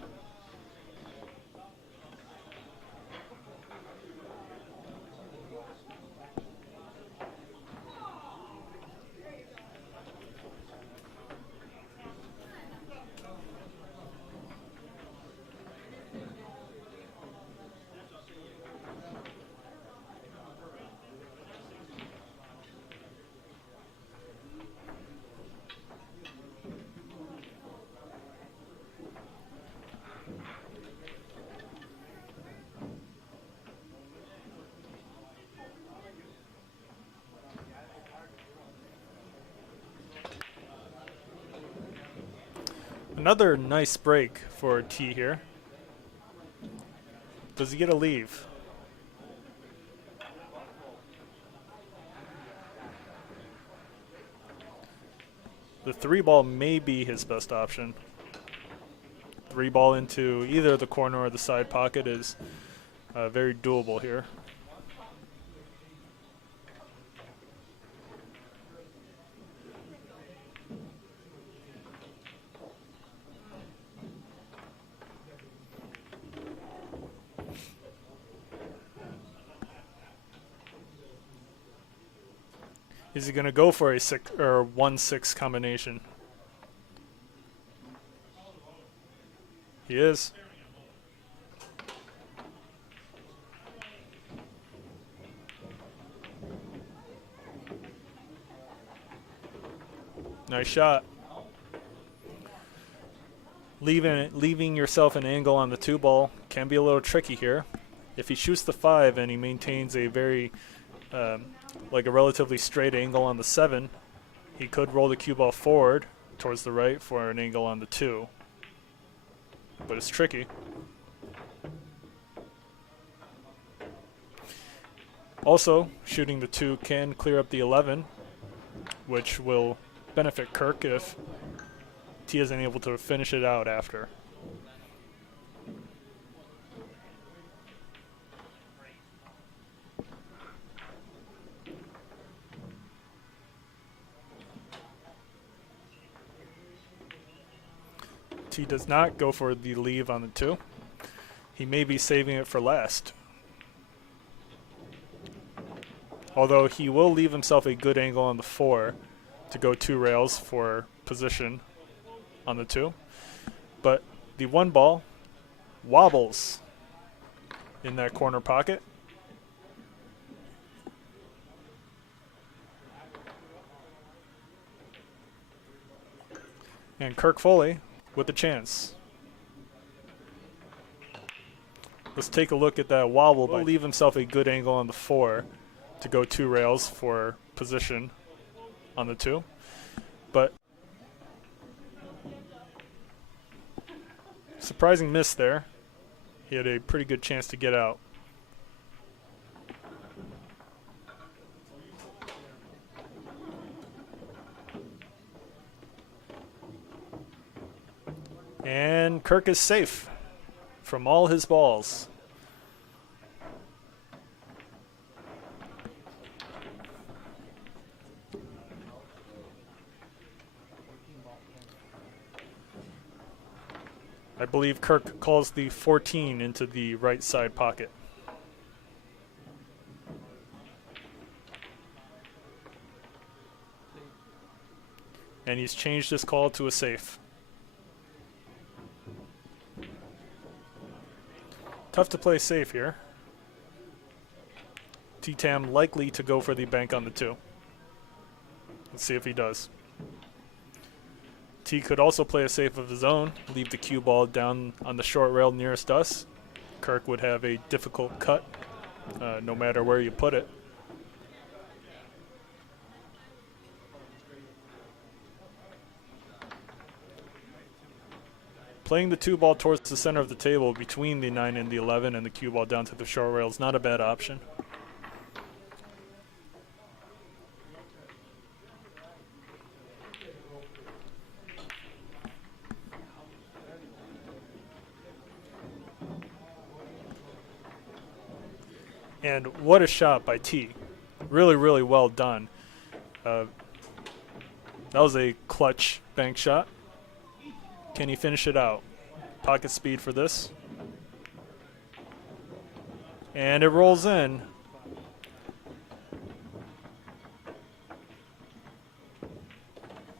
Another nice break for T here. Does he get a leave? The 3-ball may be his best option. 3-ball into either the corner or the side pocket is very doable here. Is he going to go for a 6 or 1-6 combination? He is. Nice shot. Leaving yourself an angle on the 2-ball can be a little tricky here. If he shoots the 5 and he maintains a very like a relatively straight angle on the 7, he could roll the cue ball forward towards the right for an angle on the 2. But it's tricky. Also, shooting the 2 can clear up the 11, which will benefit Kirk if T isn't able to finish it out after. He does not go for the leave on the 2. He may be saving it for last. Although he will leave himself a good angle on the 4 to go 2 rails for position on the 2. But the 1-ball wobbles in that corner pocket. And Kirk Foley with a chance. Let's take a look at that wobble. Will leave himself a good angle on the 4 to go 2 rails for position on the 2. But surprising miss there. He had a pretty good chance to get out. And Kirk is safe from all his balls. I believe Kirk calls the 14 into the right side pocket. And he's changed his call to a safe. Tough to play safe here. Tam likely to go for the bank on the 2. Let's see if he does. T could also play a safe of his own, leave the cue ball down on the short rail nearest us. Kirk would have a difficult cut, no matter where you put it. Playing the 2 ball towards the center of the table between the 9 and the 11 and the cue ball down to the short rail is not a bad option. And what a shot by T. Really, really well done. That was a clutch bank shot. Can he finish it out? Pocket speed for this. And it rolls in.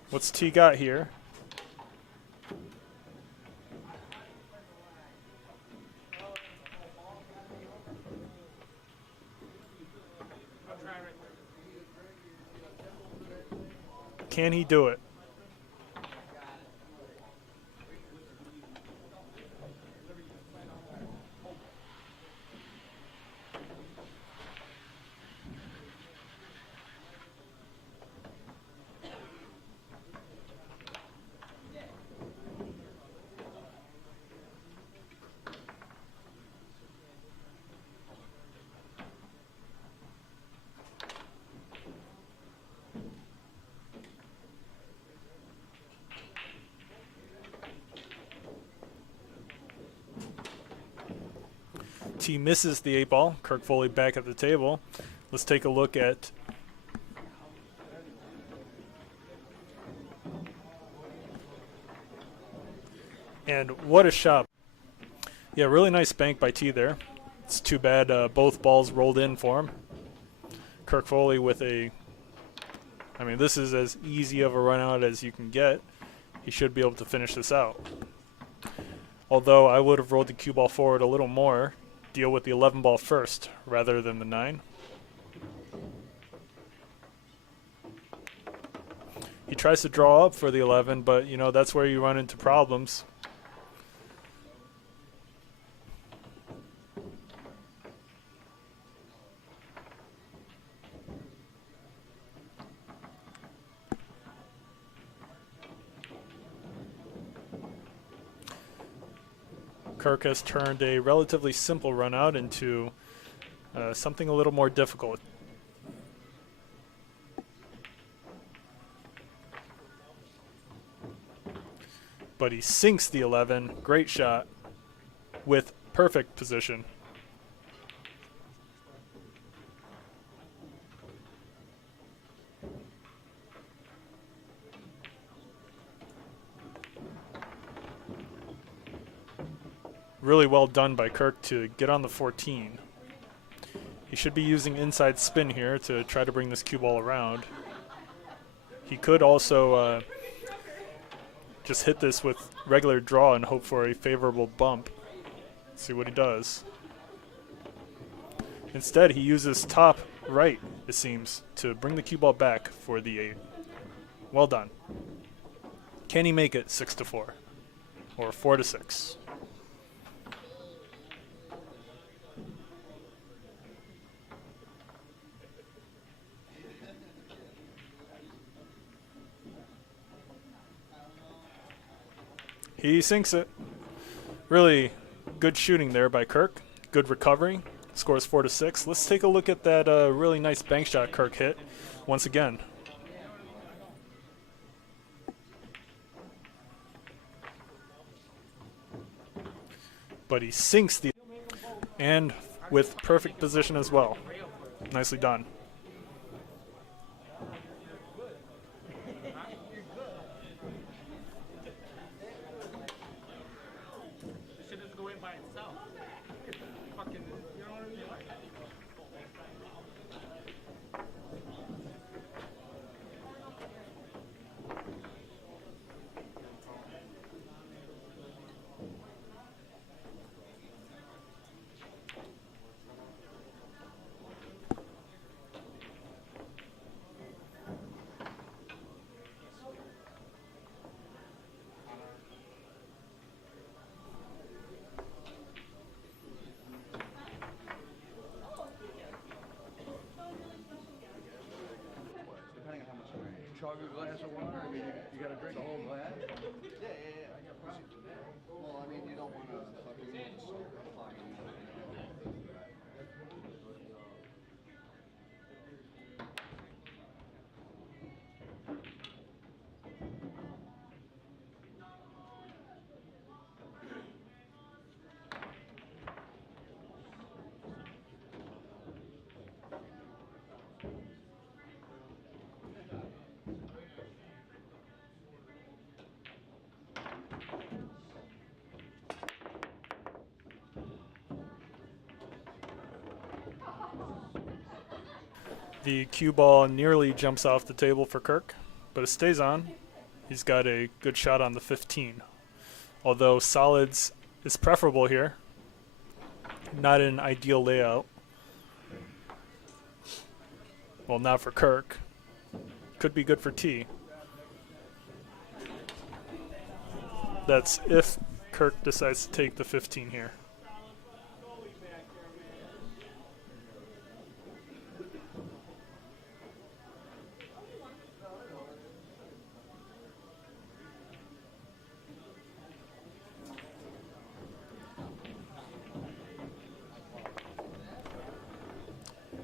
What's T got here? Can he do it? T misses the 8 ball. Kirk Foley back at the table. Let's take a look at and what a shot. Yeah, really nice bank by T there. It's too bad both balls rolled in for him. Kirk Foley with a, I mean, this is as easy of a run out as you can get. He should be able to finish this out. Although I would have rolled the cue ball forward a little more, deal with the 11 ball first rather than the 9. He tries to draw up for the 11, but you know, that's where you run into problems. Kirk has turned a relatively simple run out into something a little more difficult. But he sinks the 11. Great shot with perfect position. Really well done by Kirk to get on the 14. He should be using inside spin here to try to bring this cue ball around. He could also just hit this with regular draw and hope for a favorable bump. See what he does. Instead, he uses top right, it seems, to bring the cue ball back for the 8. Well done. Can he make it 6-4 or 4-6? He sinks it. Really good shooting there by Kirk. Good recovery. Scores 4-6. Let's take a look at that really nice bank shot Kirk hit once again. but he sinks the, and with perfect position as well. Nicely done. Shit doesn't go in by itself. Fucking, you know what I mean? Depending on how much you chug a glass of water, I mean, you got to drink a whole glass. Yeah. Well, I mean, you don't want to fucking soak up The cue ball nearly jumps off the table for Kirk, but it stays on. He's got a good shot on the 15. Although solids is preferable here. Not an ideal layout. Well, not for Kirk. Could be good for T. That's if Kirk decides to take the 15 here.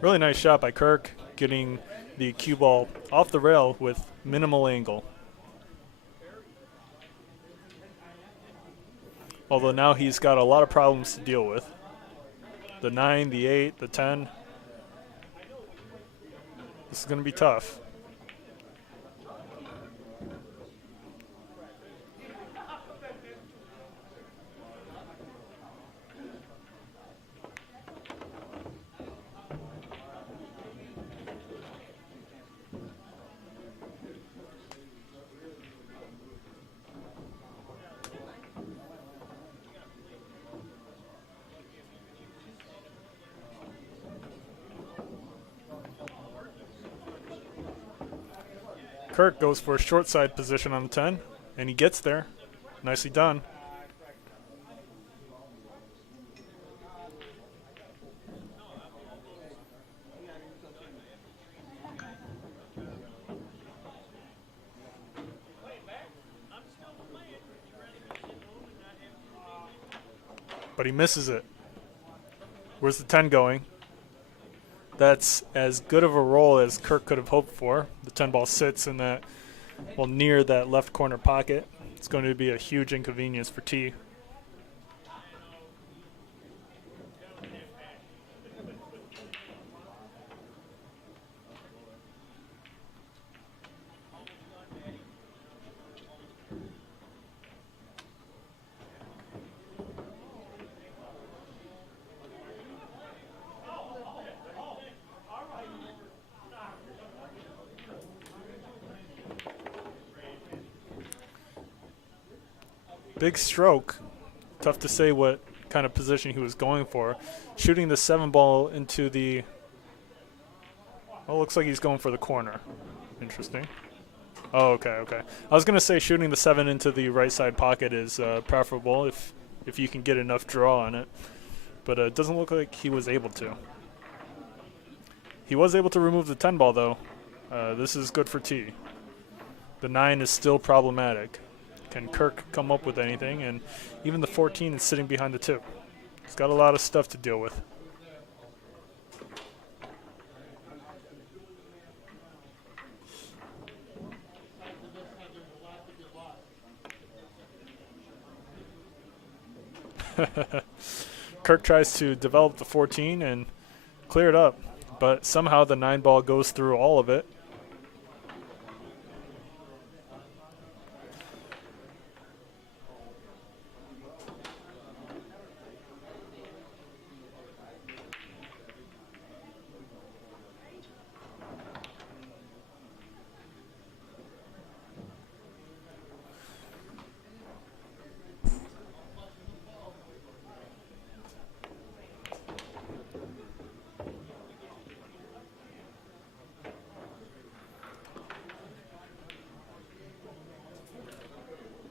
Really nice shot by Kirk, getting the cue ball off the rail with minimal angle. Although now he's got a lot of problems to deal with. The 9, the 8, the 10. This is going to be tough. Kirk goes for a short side position on the 10, and he gets there. Nicely done. But he misses it. Where's the 10 going? That's as good of a roll as Kirk could have hoped for. The 10 ball sits in that, well, near that left corner pocket. It's going to be a huge inconvenience for T. Big stroke. Tough to say what kind of position he was going for. Shooting the 7 ball into the... Oh, looks like he's going for the corner. Interesting. Oh, okay. I was going to say shooting the 7 into the right side pocket is preferable if you can get enough draw on it. But it doesn't look like he was able to. He was able to remove the 10 ball, though. This is good for T. The 9 is still problematic. Can Kirk come up with anything? And even the 14 is sitting behind the 2. He's got a lot of stuff to deal with. Kirk tries to develop the 14 and clear it up, but somehow the 9 ball goes through all of it.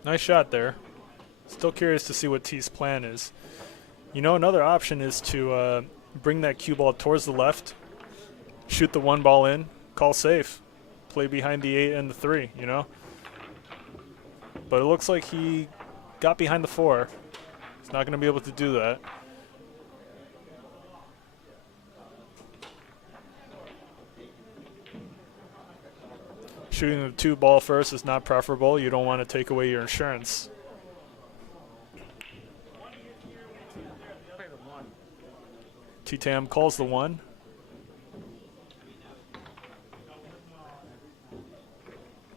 Nice shot there. Still curious to see what T's plan is. You know, another option is to bring that cue ball towards the left, shoot the 1 ball in, call safe, play behind the 8 and the 3, you know? But it looks like he got behind the 4. He's not going to be able to do that. Shooting the 2 ball first is not preferable. You don't want to take away your insurance. T-Tam calls the 1.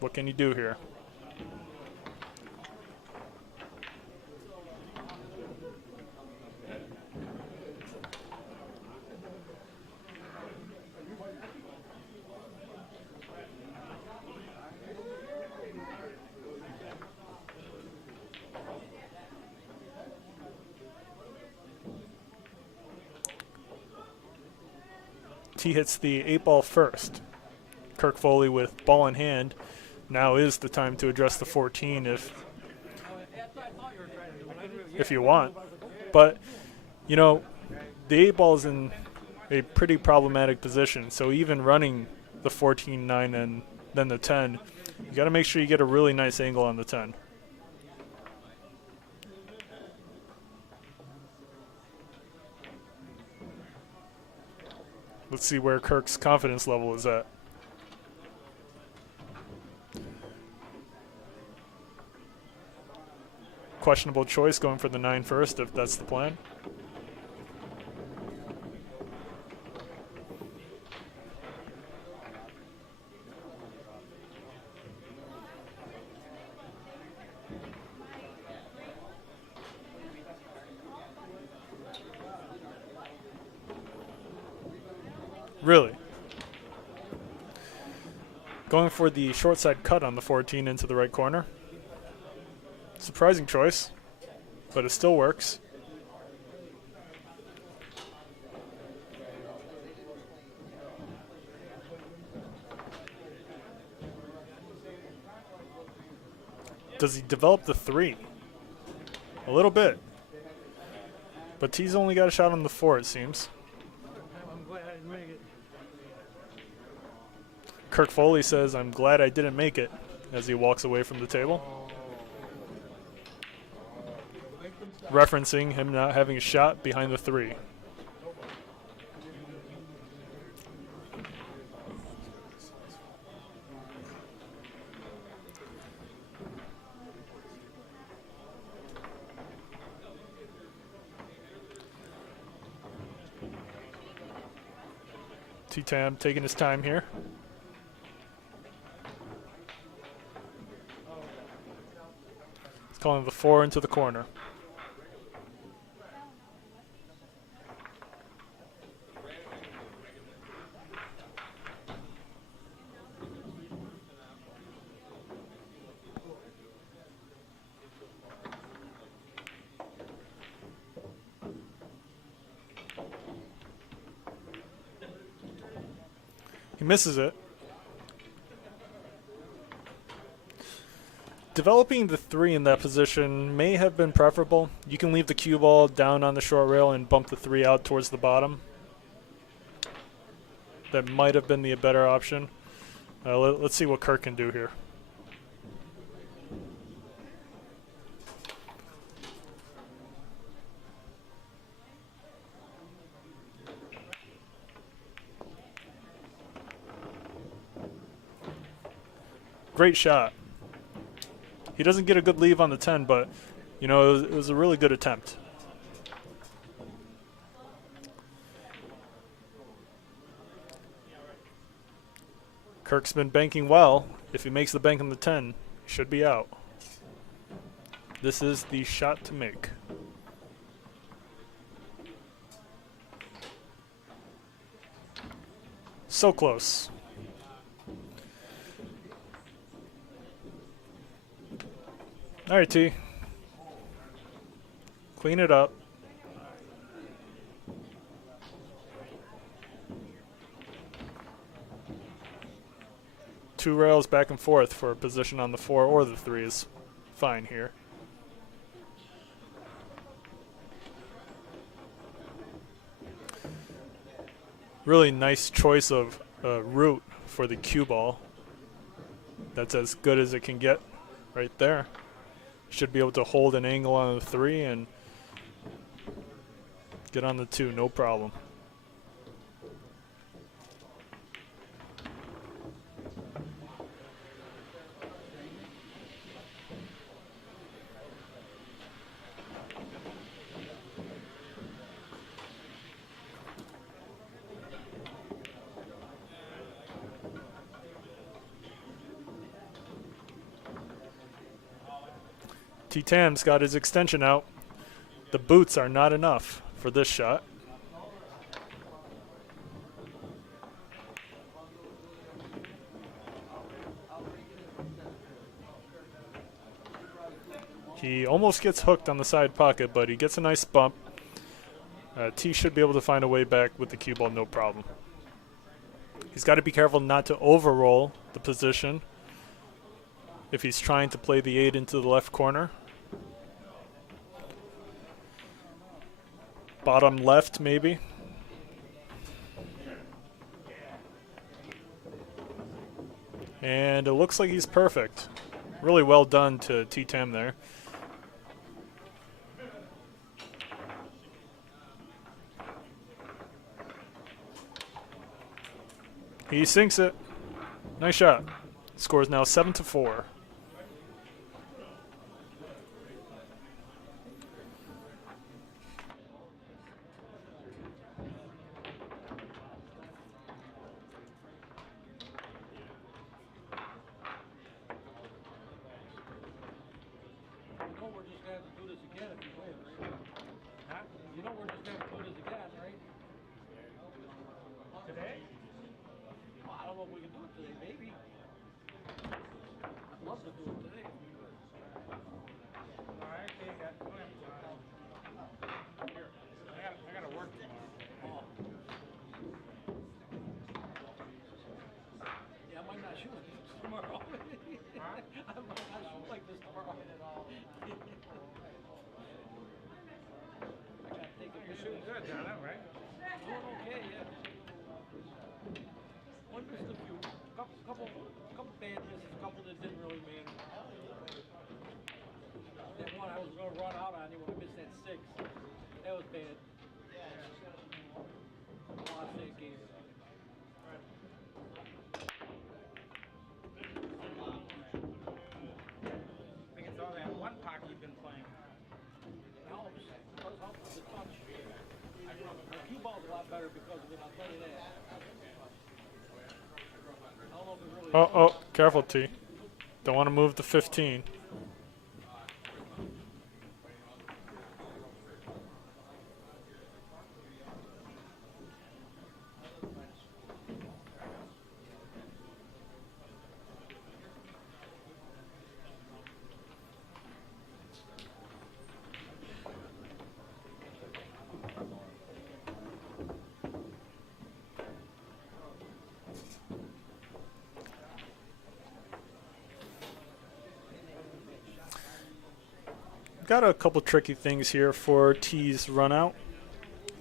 What can you do here? He hits the 8 ball first. Kirk Foley with ball in hand. Now is the time to address the 14 if you want. But, you know, the 8 ball is in a pretty problematic position. So even running the 14, 9, and then the 10, you got to make sure you get a really nice angle on the 10. Let's see where Kirk's confidence level is at. Questionable choice going for the 9 first if that's the plan. Really? Going for the short side cut on the 14 into the right corner. Surprising choice, but it still works. Does he develop the 3? A little bit. But T's only got a shot on the 4, it seems. Kirk Foley says, "I'm glad I didn't make it," as he walks away from the table. Referencing him not having a shot behind the 3. T-Tam taking his time here. Calling the 4 into the corner. He misses it. Developing the 3 in that position may have been preferable. You can leave the cue ball down on the short rail and bump the 3 out towards the bottom. That might have been the better option. Let's see what Kirk can do here. Great shot. He doesn't get a good leave on the 10, but, you know, it was a really good attempt. Kirk's been banking well. If he makes the bank on the 10, he should be out. This is the shot to make. So close. All right, T. Clean it up. Two rails back and forth for a position on the 4 or the 3 is fine here. Really nice choice of route for the cue ball. That's as good as it can get right there. Should be able to hold an angle on the 3 and get on the 2, no problem. Tam's got his extension out. The boots are not enough for this shot. He almost gets hooked on the side pocket, but he gets a nice bump. T should be able to find a way back with the cue ball, no problem. He's got to be careful not to overroll the position if he's trying to play the 8 into the left corner. Bottom left, maybe. And it looks like he's perfect. Really well done to Tam there. He sinks it. Nice shot. Scores now 7-4. Oh, careful, T. Don't want to move the 15. Got a couple tricky things here for T's run out,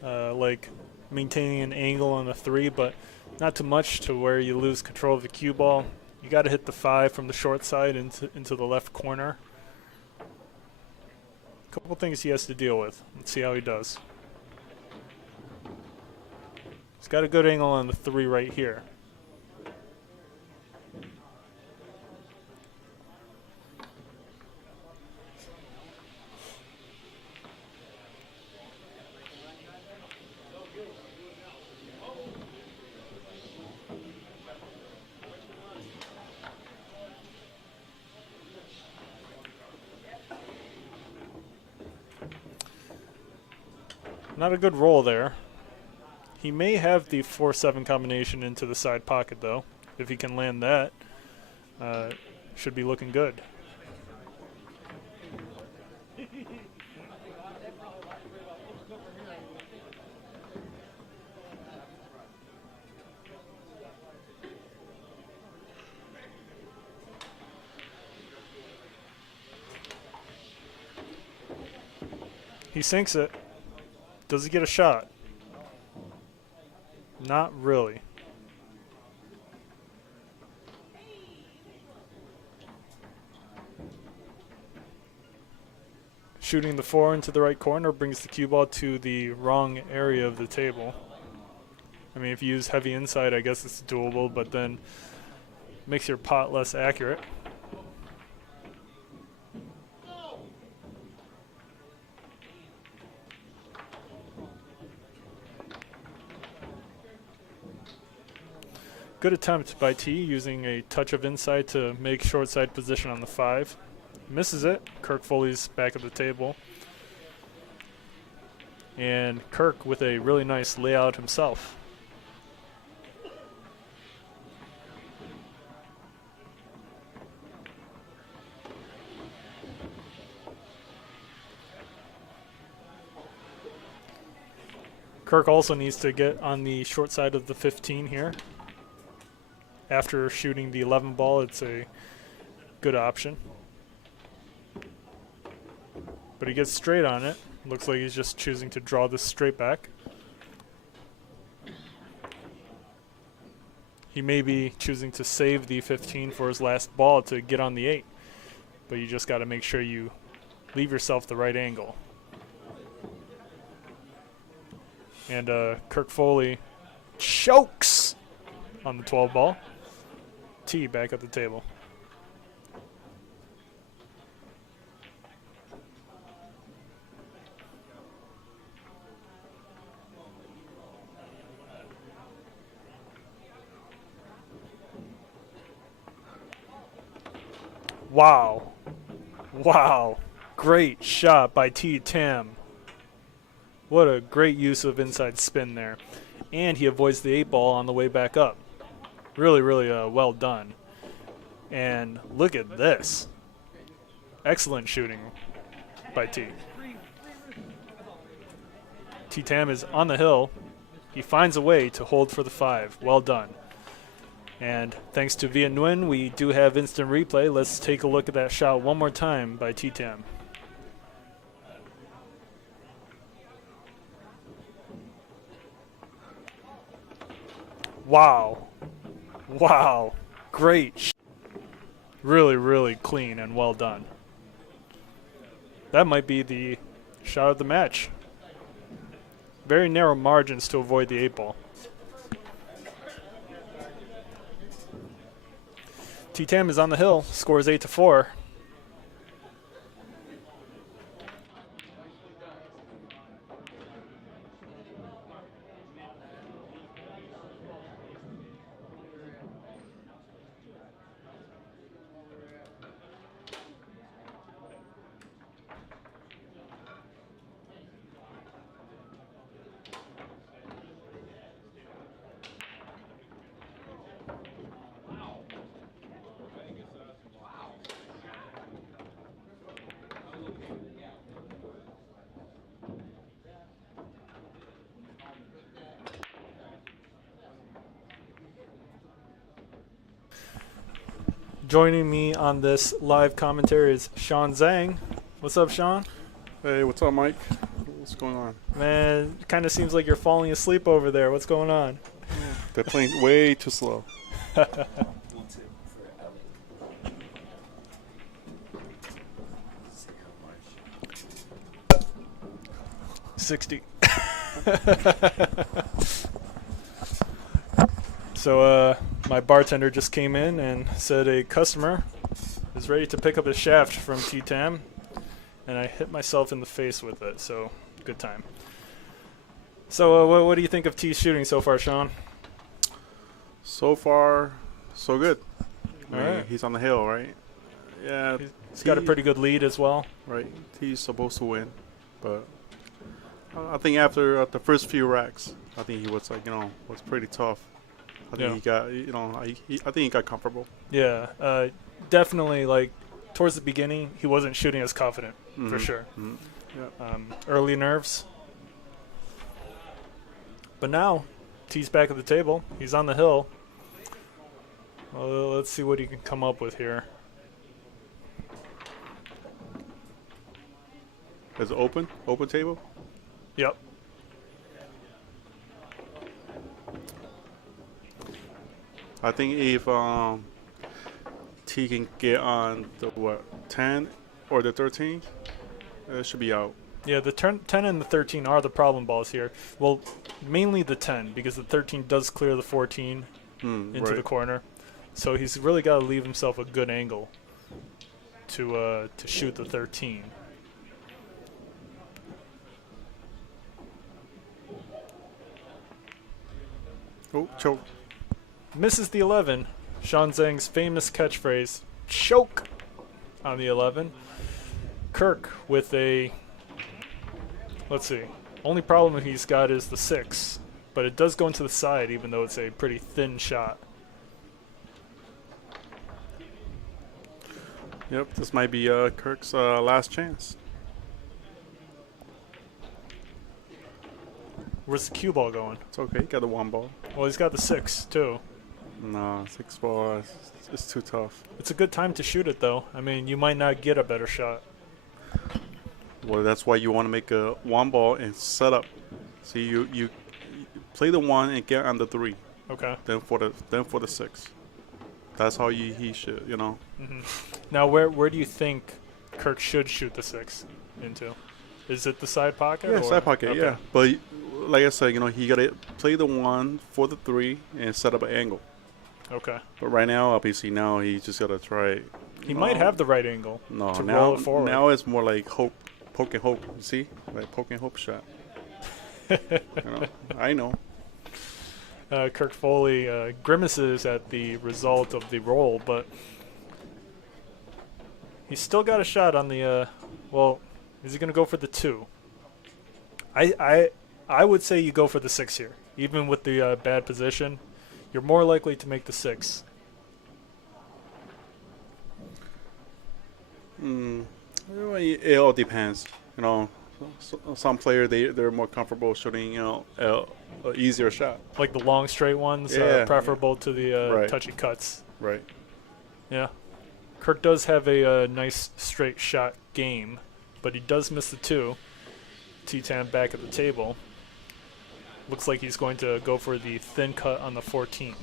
like maintaining an angle on the 3, but not too much to where you lose control of the cue ball. You got to hit the 5 from the short side into the left corner. A couple things he has to deal with. Let's see how he does. He's got a good angle on the 3 right here. Not a good roll there. He may have the 4-7 combination into the side pocket, though. If he can land that, should be looking good. He sinks it. Does he get a shot? Not really. Shooting the 4 into the right corner brings the cue ball to the wrong area of the table. I mean, if you use heavy inside, I guess it's doable, but then makes your pot less accurate. Good attempt by T, using a touch of inside to make short side position on the 5. Misses it. Kirk Foley's back at the table. And Kirk with a really nice layout himself. Kirk also needs to get on the short side of the 15 here. After shooting the 11 ball, it's a good option. But he gets straight on it. Looks like he's just choosing to draw this straight back. He may be choosing to save the 15 for his last ball to get on the 8. But you just got to make sure you leave yourself the right angle. And Kirk Foley chokes on the 12 ball. T back at the table. Wow. Wow. Great shot by Tam. What a great use of inside spin there. And he avoids the 8 ball on the way back up. Really, really well done. And look at this. Excellent shooting by T. Tam is on the hill. He finds a way to hold for the 5. Well done. And thanks to Manh Nguyen, we do have instant replay. Let's take a look at that shot one more time by Tam. Wow. Wow. Great. Really, really clean and well done. That might be the shot of the match. Very narrow margins to avoid the 8 ball. Tam is on the hill, scores 8-4. Joining me on this live commentary is Sean Zhang. What's up, Sean? Hey, what's up, Mike? What's going on? Man, it kind of seems like you're falling asleep over there. What's going on? They're playing way too slow. 60. So my bartender just came in and said a customer is ready to pick up a shaft from Tam, and I hit myself in the face with it, so good time. So what do you think of T's shooting so far, Sean? So far, so good. All right. He's on the hill, right? Yeah. He's got a pretty good lead as well. Right. He's supposed to win, but I think after the first few racks, I think he was like, was pretty tough. I think Yeah. he got, I think he got comfortable. Yeah, definitely. Like towards the beginning, he wasn't shooting as confident for sure. Mhm. Yeah. Early nerves, but now T's back at the table. He's on the hill. Well, let's see what he can come up with here. Is it open table? Yep. I think if T can get on the 10 or the 13, it should be out. Yeah, the 10 and the 13 are the problem balls here. Well, mainly the 10 because the 13 does clear the 14 into right. the corner. So he's really got to leave himself a good angle to shoot the 13. Oh, choke. Misses the 11. Sean Zhang's famous catchphrase, choke, on the 11. Kirk with a, let's see, only problem he's got is the 6, but it does go into the side even though it's a pretty thin shot. Yep, this might be Kirk's last chance. Where's the cue ball going? It's okay, he got the 1 ball. Well, he's got the 6 too. No, 6 ball is too tough. It's a good time to shoot it though. I mean, you might not get a better shot. Well, that's why you want to make a 1 ball and set up. See, you play the 1 and get on the 3. Okay. Then for the 6. That's how he should, Now, where do you think Kirk should shoot the 6 into? Is it the side pocket? Yeah, or? side pocket, Okay. yeah. But like I said, he got to play the 1 for the 3 and set up an angle. Okay. But right now, obviously, now he just got to try. He might have the right angle No, to now roll it forward. now it's more like poke and hope. You see, like poke and hope shot. I know. Kirk Foley grimaces at the result of the roll, but he's still got a shot on the. Well, is he going to go for the 2? I would say you go for the 6 here, even with the bad position. You're more likely to make the 6. It all depends. Some players they're more comfortable shooting a easier shot. Like the long straight ones Yeah, are preferable to the Right. touchy cuts. Right. Yeah. Kirk does have a nice straight shot game, but he does miss the 2. T-Tam back at the table. Looks like he's going to go for the thin cut on the 14.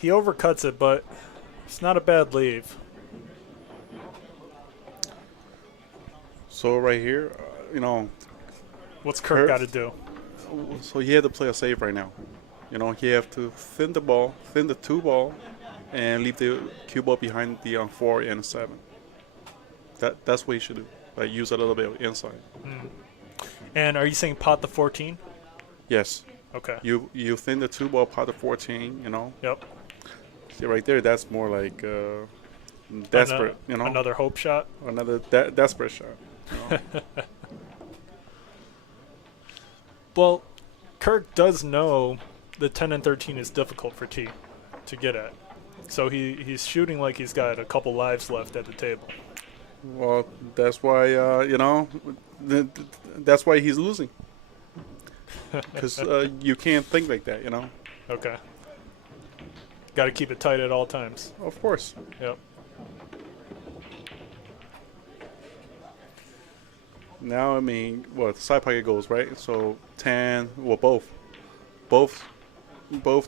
He overcuts it, but it's not a bad leave. So right here, What's Kirk got to do? so he had to play a save right now. He have to thin the ball, thin the 2 ball, and leave the cue ball behind the 4 and 7. That's what he should do. Like use a little bit inside. And are you saying pot the 14? Yes. Okay. You thin the 2 ball, pot the 14. Yep. See right there, that's more like desperate. Another hope shot. Another desperate shot. Well, Kirk does know the 10 and 13 is difficult for T to get at. So he's shooting like he's got a couple lives left at the table. Well, that's why that's why he's losing. Because you can't think like that, Okay. Got to keep it tight at all times. Of course. Yep. Now, the side pocket goes, right? So 10, well, both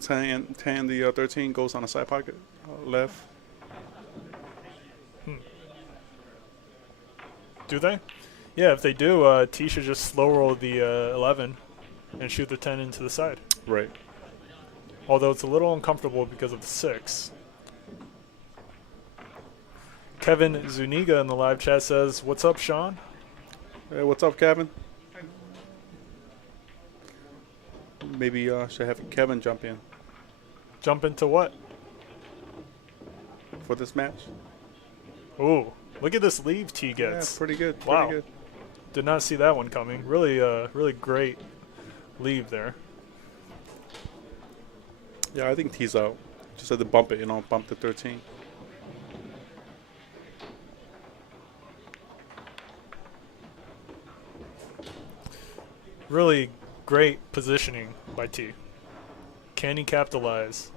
10 and the 13 goes on the side pocket, left. Do they? Yeah, if they do, T should just slow roll the 11 and shoot the 10 into the side. Right. although it's a little uncomfortable because of the 6. Kevin Zuniga in the live chat says, "What's up, Sean?" Hey, what's up, Kevin? Maybe should have Kevin jump in Jump into what? for this match. Ooh, look at this leave T Yeah, gets. pretty good. Wow. Pretty good. Did not see that one coming. Really, really great leave there. Yeah, I think T's out. Just had to bump it, bump to 13. Really great positioning by T. Can he capitalize?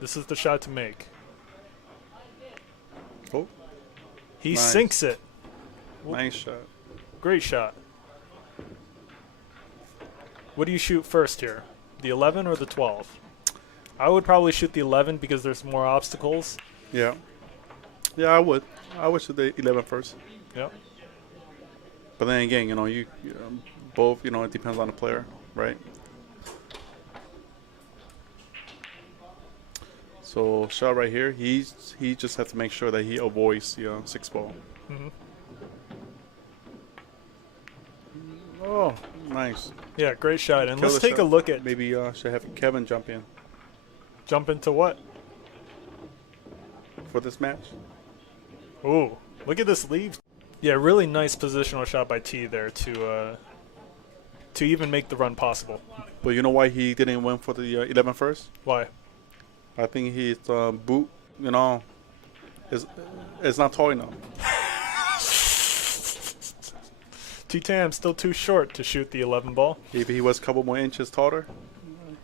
This is the shot to make. Oh, He Nice. sinks it. nice shot. Great shot. What do you shoot first here? The 11 or the 12? I would probably shoot the 11 because there's more obstacles. Yeah. Yeah, I would. I would shoot the 11 first. Yep. But then again, you both, it depends on the player, right? So shot right here, he just has to make sure that he avoids the 6 ball. hmm Oh, nice. Yeah, great shot. And Killer let's take a shot. look at Maybe should have Kevin jump in jump into what? for this match. Ooh, look at this leave. Yeah, really nice positional shot by T there to even make the run possible. But you know why he didn't win for the 11 first? Why? I think his boot, is not tall enough. T-Tam still too short to shoot the 11 ball. If he was a couple more inches taller,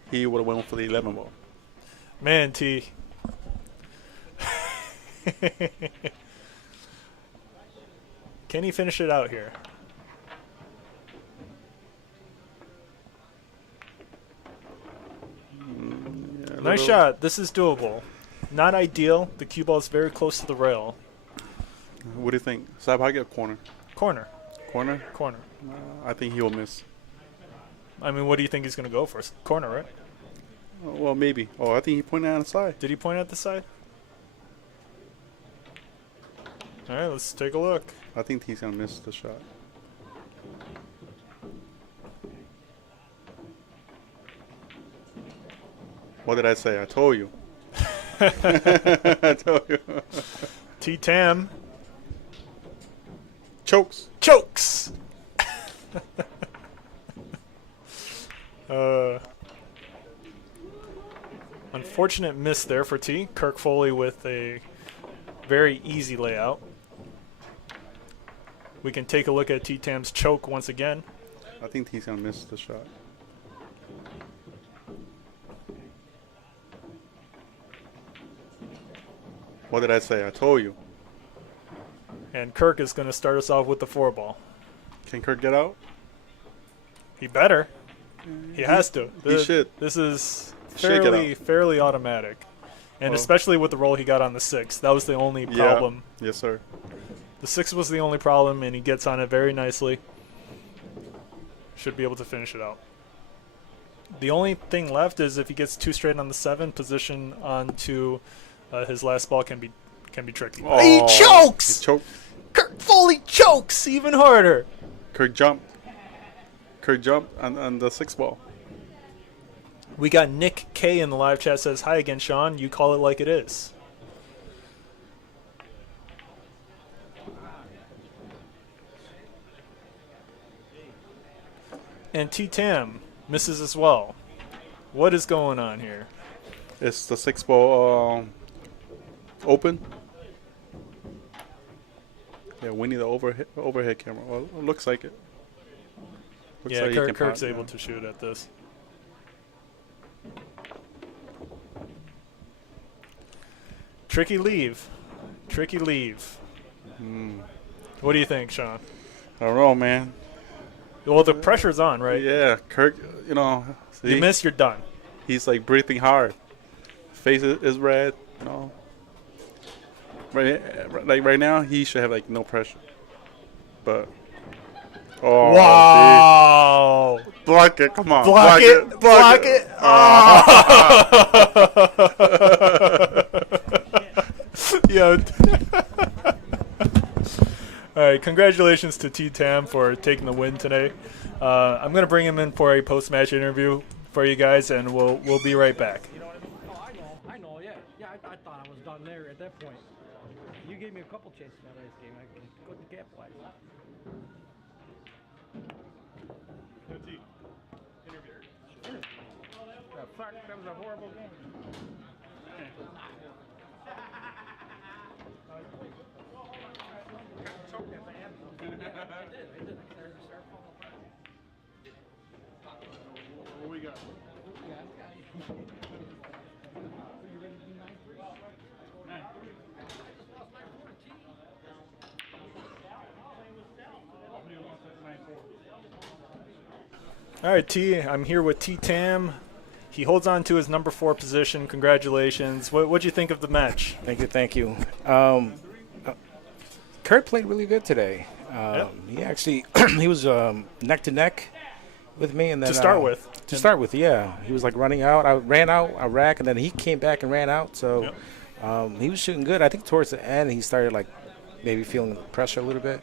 he would have went for the 11 ball. Man, T. Can he finish it out here? Yeah, Nice shot. This is doable. Not ideal. The cue ball is very close to the rail. What do you think? Sab, I get corner. Corner. Corner? Corner. I think he'll miss. I mean, what do you think he's going to go for? Corner, right? Well, maybe. Oh, I think he pointed on the side. Did he point at the side? All right, let's take a look. I think he's going to miss the shot. What did I say? I told you. I told you. T-Tam Chokes. chokes. Unfortunate miss there for T. Kirk Foley with a very easy layout. We can take a look at T-Tam's choke once again. I think he's going to miss the shot. What did I say? I told you. And Kirk is going to start us off with the 4 ball. Can Kirk get out? He better. He has to. He should. This is Should get fairly automatic. And Well- especially with the roll he got on the 6. That was the only problem. Yeah. Yes, sir. The 6 was the only problem, and he gets on it very nicely. Should be able to finish it out. The only thing left is if he gets 2 straight on the 7, position onto his last ball can be tricky. Oh, He chokes! He choked. Kirk Foley chokes even harder. Kirk jumped. Kirk jumped on the 6 ball. We got Nick K in the live chat says, "Hi again, Sean. You call it like it is." And T-Tam misses as well. What is going on here? It's the 6 ball open. Yeah, we need the overhead camera. Well, it looks like it. Looks Yeah, like he can Kirk's pop, able yeah. to shoot at this. Tricky leave. Tricky leave. What do you think, Sean? I don't know, man. Well, the pressure's on, right? Yeah, Kirk, see, You miss, you're done. he's like breathing hard. Face is red, Right now, he should have like no pressure. But, oh, Wow. Block it. Come on. Block it. Block it. Yo. All right. Congratulations to Tam for taking the win today. I'm gonna bring him in for a post-match interview for you guys, and we'll be right back. You know what I mean? Oh, I know. Yeah. I thought I was done there at that point. You gave me a couple chances in that last game. I couldn't capitalize. Fuck, that was a horrible game. What we got? All right, T. I'm here with Tam. He holds on to his number 4 position. Congratulations. What'd you think of the match? Thank you. Kurt played really good today. Yep. He actually he was neck to neck with me, and then To start with. yeah, he was like running out. I ran out, I racked, and then he came back and ran out. So he was shooting good. I think towards the end he started like maybe feeling the pressure a little bit.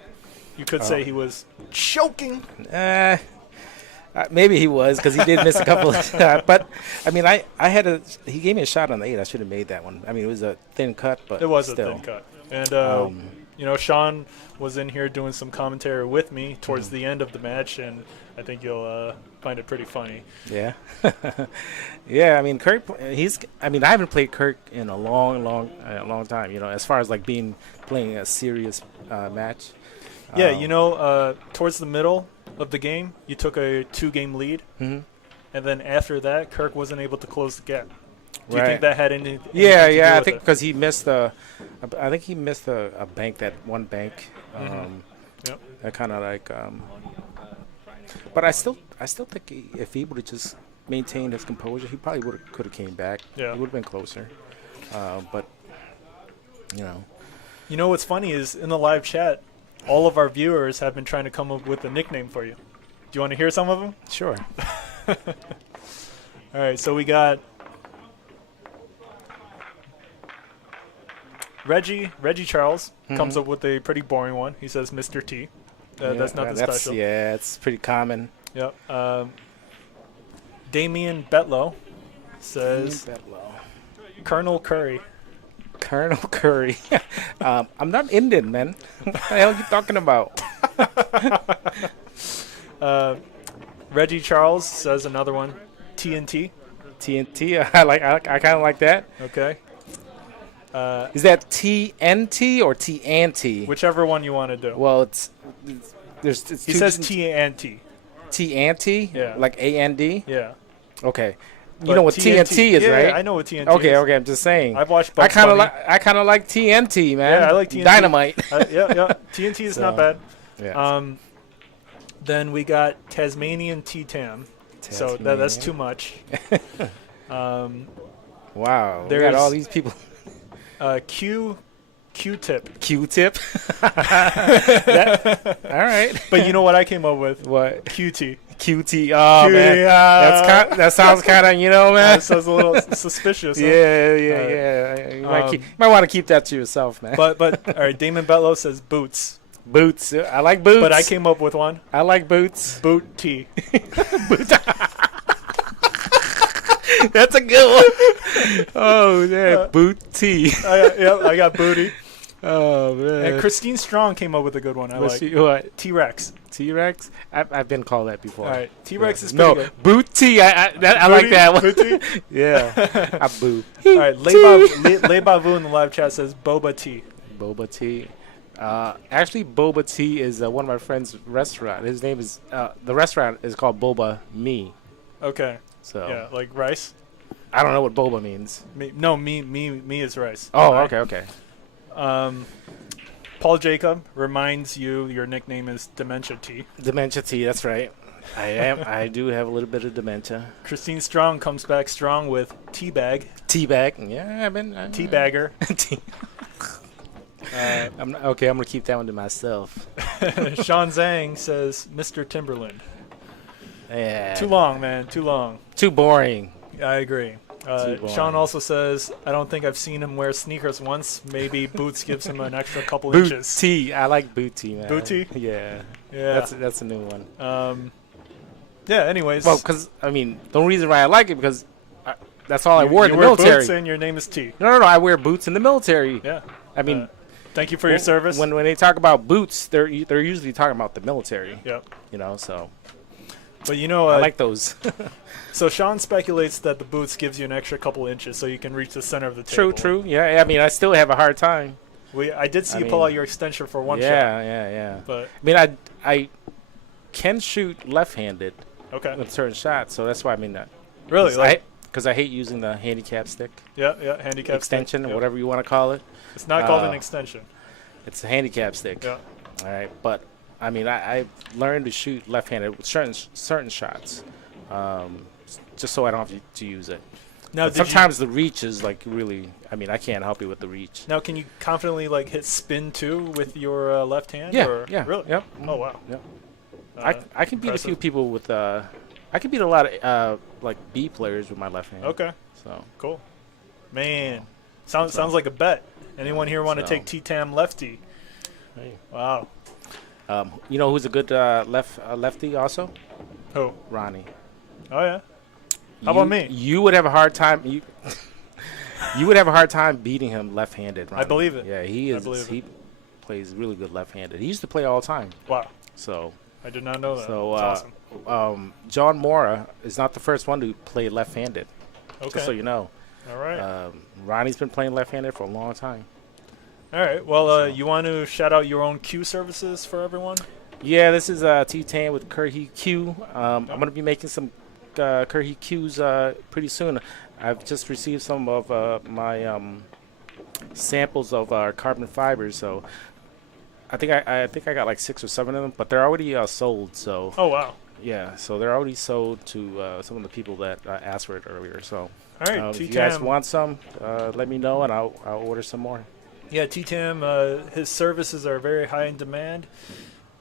You could say he was choking. Maybe he was because he did miss a couple of shots. But, I mean, he gave me a shot on the 8. I should have made that one. I mean, it was a thin cut, but It was still. a thin cut. And, Sean was in here doing some commentary with me towards the end of the match, and I think you'll find it pretty funny. Yeah. Yeah, I mean, Kirk, I haven't played Kirk in a long time, as far as, like, playing a serious match. Yeah, towards the middle of the game, you took a 2-game lead, Mhm. and then after that, Kirk wasn't able to close the gap. Do you Right. think that had anything to do Yeah, I with think it? because he missed a bank, that one bank. Yep. That kind of like, but I still think if he would have just maintained his composure, he probably could have came back. Yeah. He would have been closer. But You know what's funny is in the live chat, all of our viewers have been trying to come up with a nickname for you. Do you want to hear some of them? sure. All right, so we got Reggie Charles comes up with a pretty boring one. He says Mr. T. That's nothing special. Yeah, it's pretty common. Yep. Damian Betlow says Colonel Curry. Colonel Curry. I'm not Indian, man. What the hell are you talking about? Reggie Charles says another one, TNT. TNT. I kind of like that. Okay. Is that TNT or TNT? Whichever one you want to do. Well, it's He says TNT. TNT. Yeah. Like AND. Yeah. But Okay. You know what TNT is, yeah, right? Yeah, I know what TNT is. Okay. I'm just saying. I've watched I Bugs kind of Bunny. like TNT, man. Yeah, I like TNT. Dynamite. Yeah. TNT is not bad. Yeah. Then we got Tasmanian Tam. So that's too much. Wow. We there's- got all these people. Q-tip. Q-tip. All right. But you know what I came up with? What? QT. QT. Oh man, that sounds kind of man. That sounds a little suspicious. Huh? Yeah. You might want to keep that to yourself, man. But all right. Damon Betlow says boots. Boots. I like boots. But I came up with one. I like boots. Boot T. That's a good one. Oh yeah, boot T. I got booty. Oh man. And Christine Strong came up with a good one. What? T-Rex. T-Rex? I've been called that before. All right. T-Rex is pretty good. boot T. I like that one. Boot T? Yeah. I boo. All right. Le Bavu in the live chat says Boba T. Boba Tea. Actually, Boba Tea is one of my friend's restaurant. His name is the restaurant is called Boba Me. Okay. So Yeah, like rice. I don't know what boba means. Me is rice. Oh, All right. okay. Paul Jacob reminds you your nickname is Dementia T. Dementia Tea. That's right. I do have a little bit of dementia. Christine Strong comes back strong with Teabag. Teabag. Yeah, I've been Teabagger. I'm gonna keep that one to myself. Sean Zhang says Mr. Timberland. Yeah. Too long, man. Too long. Too boring. I agree. boring. Sean also says, I don't think I've seen him wear sneakers once. Maybe boots gives him an extra couple Boot inches. tee. I like boot tee, man. Boot tee? Yeah. Yeah. That's a new one. Yeah, anyways. Well, because, I mean, the only reason why I like it because that's all I wore in you the wear military. boots and your name is T. No, I wear boots in the military. Yeah. I mean, thank you for your service. When they talk about boots, they're usually talking about the military. Yep. You know, so But you know, I like those. so Sean speculates that the boots gives you an extra couple inches so you can reach the center of the table. True. Yeah, I mean, I still have a hard time. I did see you pull out your extension for one shot. Yeah. But I mean, I can shoot left-handed okay. with certain shots, so that's why I mean that. Really? Because I hate using the handicap stick. Yeah, handicap extension, stick. or whatever you want to call it. It's not called an extension. It's a handicap stick. Yeah. All right, but I mean, I learned to shoot left-handed with certain shots, just so I don't have to use it. Now, sometimes the reach is like really. I mean, I can't help you with the reach. Now, can you confidently like hit spin too with your left hand? Yeah. Or? Yeah. Really? Yep. Oh wow. Yep. I can beat a impressive. few people with. I can beat a lot of like B players with my left hand. Okay. So cool. Man, sounds like a bet. Anyone here want to take T-Tam lefty? Hey. Wow. You know who's a good lefty also? Who? Ronnie. Oh yeah. How about me? You would have a hard time. You would have a hard time beating him left-handed. Ronnie. I believe it. Yeah, he is. He plays really good left-handed. He used to play all the time. Wow. So. I did not know that. So That's awesome. John Mora is not the first one to play left-handed. Okay. Just so you know. All right. Ronnie's been playing left-handed for a long time. All right. Well, you want to shout out your own Q services for everyone? Yeah, this is T-Tan with Kirk Q. I'm going to be making some Kirk Qs pretty soon. I've just received some of my samples of carbon fibers, so I think I got like 6 or 7 of them, but they're already sold. So. Oh wow. Yeah, so they're already sold to some of the people that asked for it earlier. So. All right. If you guys want some, let me know and I'll order some more. Yeah, T-Tam, his services are very high in demand.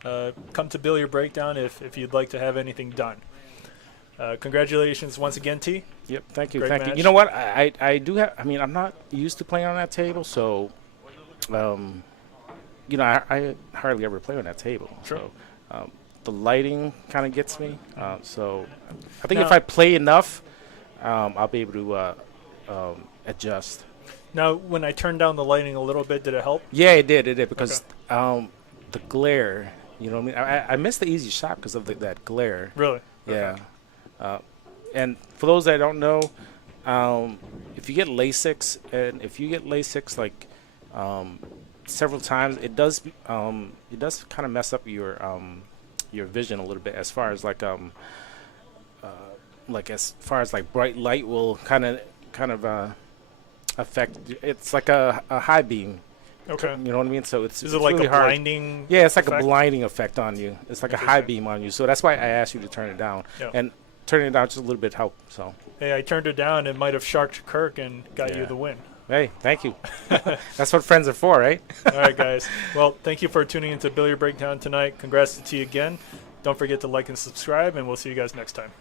Come to Billiard Breakdown if you'd like to have anything done. Congratulations once again, T. Yep, thank you. Great Thank match. you. You know what? I do have. I mean, I'm not used to playing on that table, so you know, I hardly ever play on that table. Sure. So the lighting kind of gets me. So I think Now, if I play enough, I'll be able to adjust. Now, when I turned down the lighting a little bit, did it help? Yeah, it did. Because the glare. You know what I mean? I missed the easy shot because of that glare. Really? Yeah. And for those that don't know, if you get LASIK, like several times, it does kind of mess up your vision a little bit as far as like bright light will kind of affect. It's like a high beam. Okay. You know what I mean? So it's Is it like really a hard. blinding? Yeah, it's like effect? a blinding effect on you. It's like a high beam on you. So that's why I asked you to turn it down. Yeah. And turning it down just a little bit helped. So. Hey, I turned it down. It might have sharked Kirk and got you the win. Hey, thank you. That's what friends are for, right? All right, guys. Well, thank you for tuning into Billiard Breakdown tonight. Congrats to T again. Don't forget to like and subscribe, and we'll see you guys next time.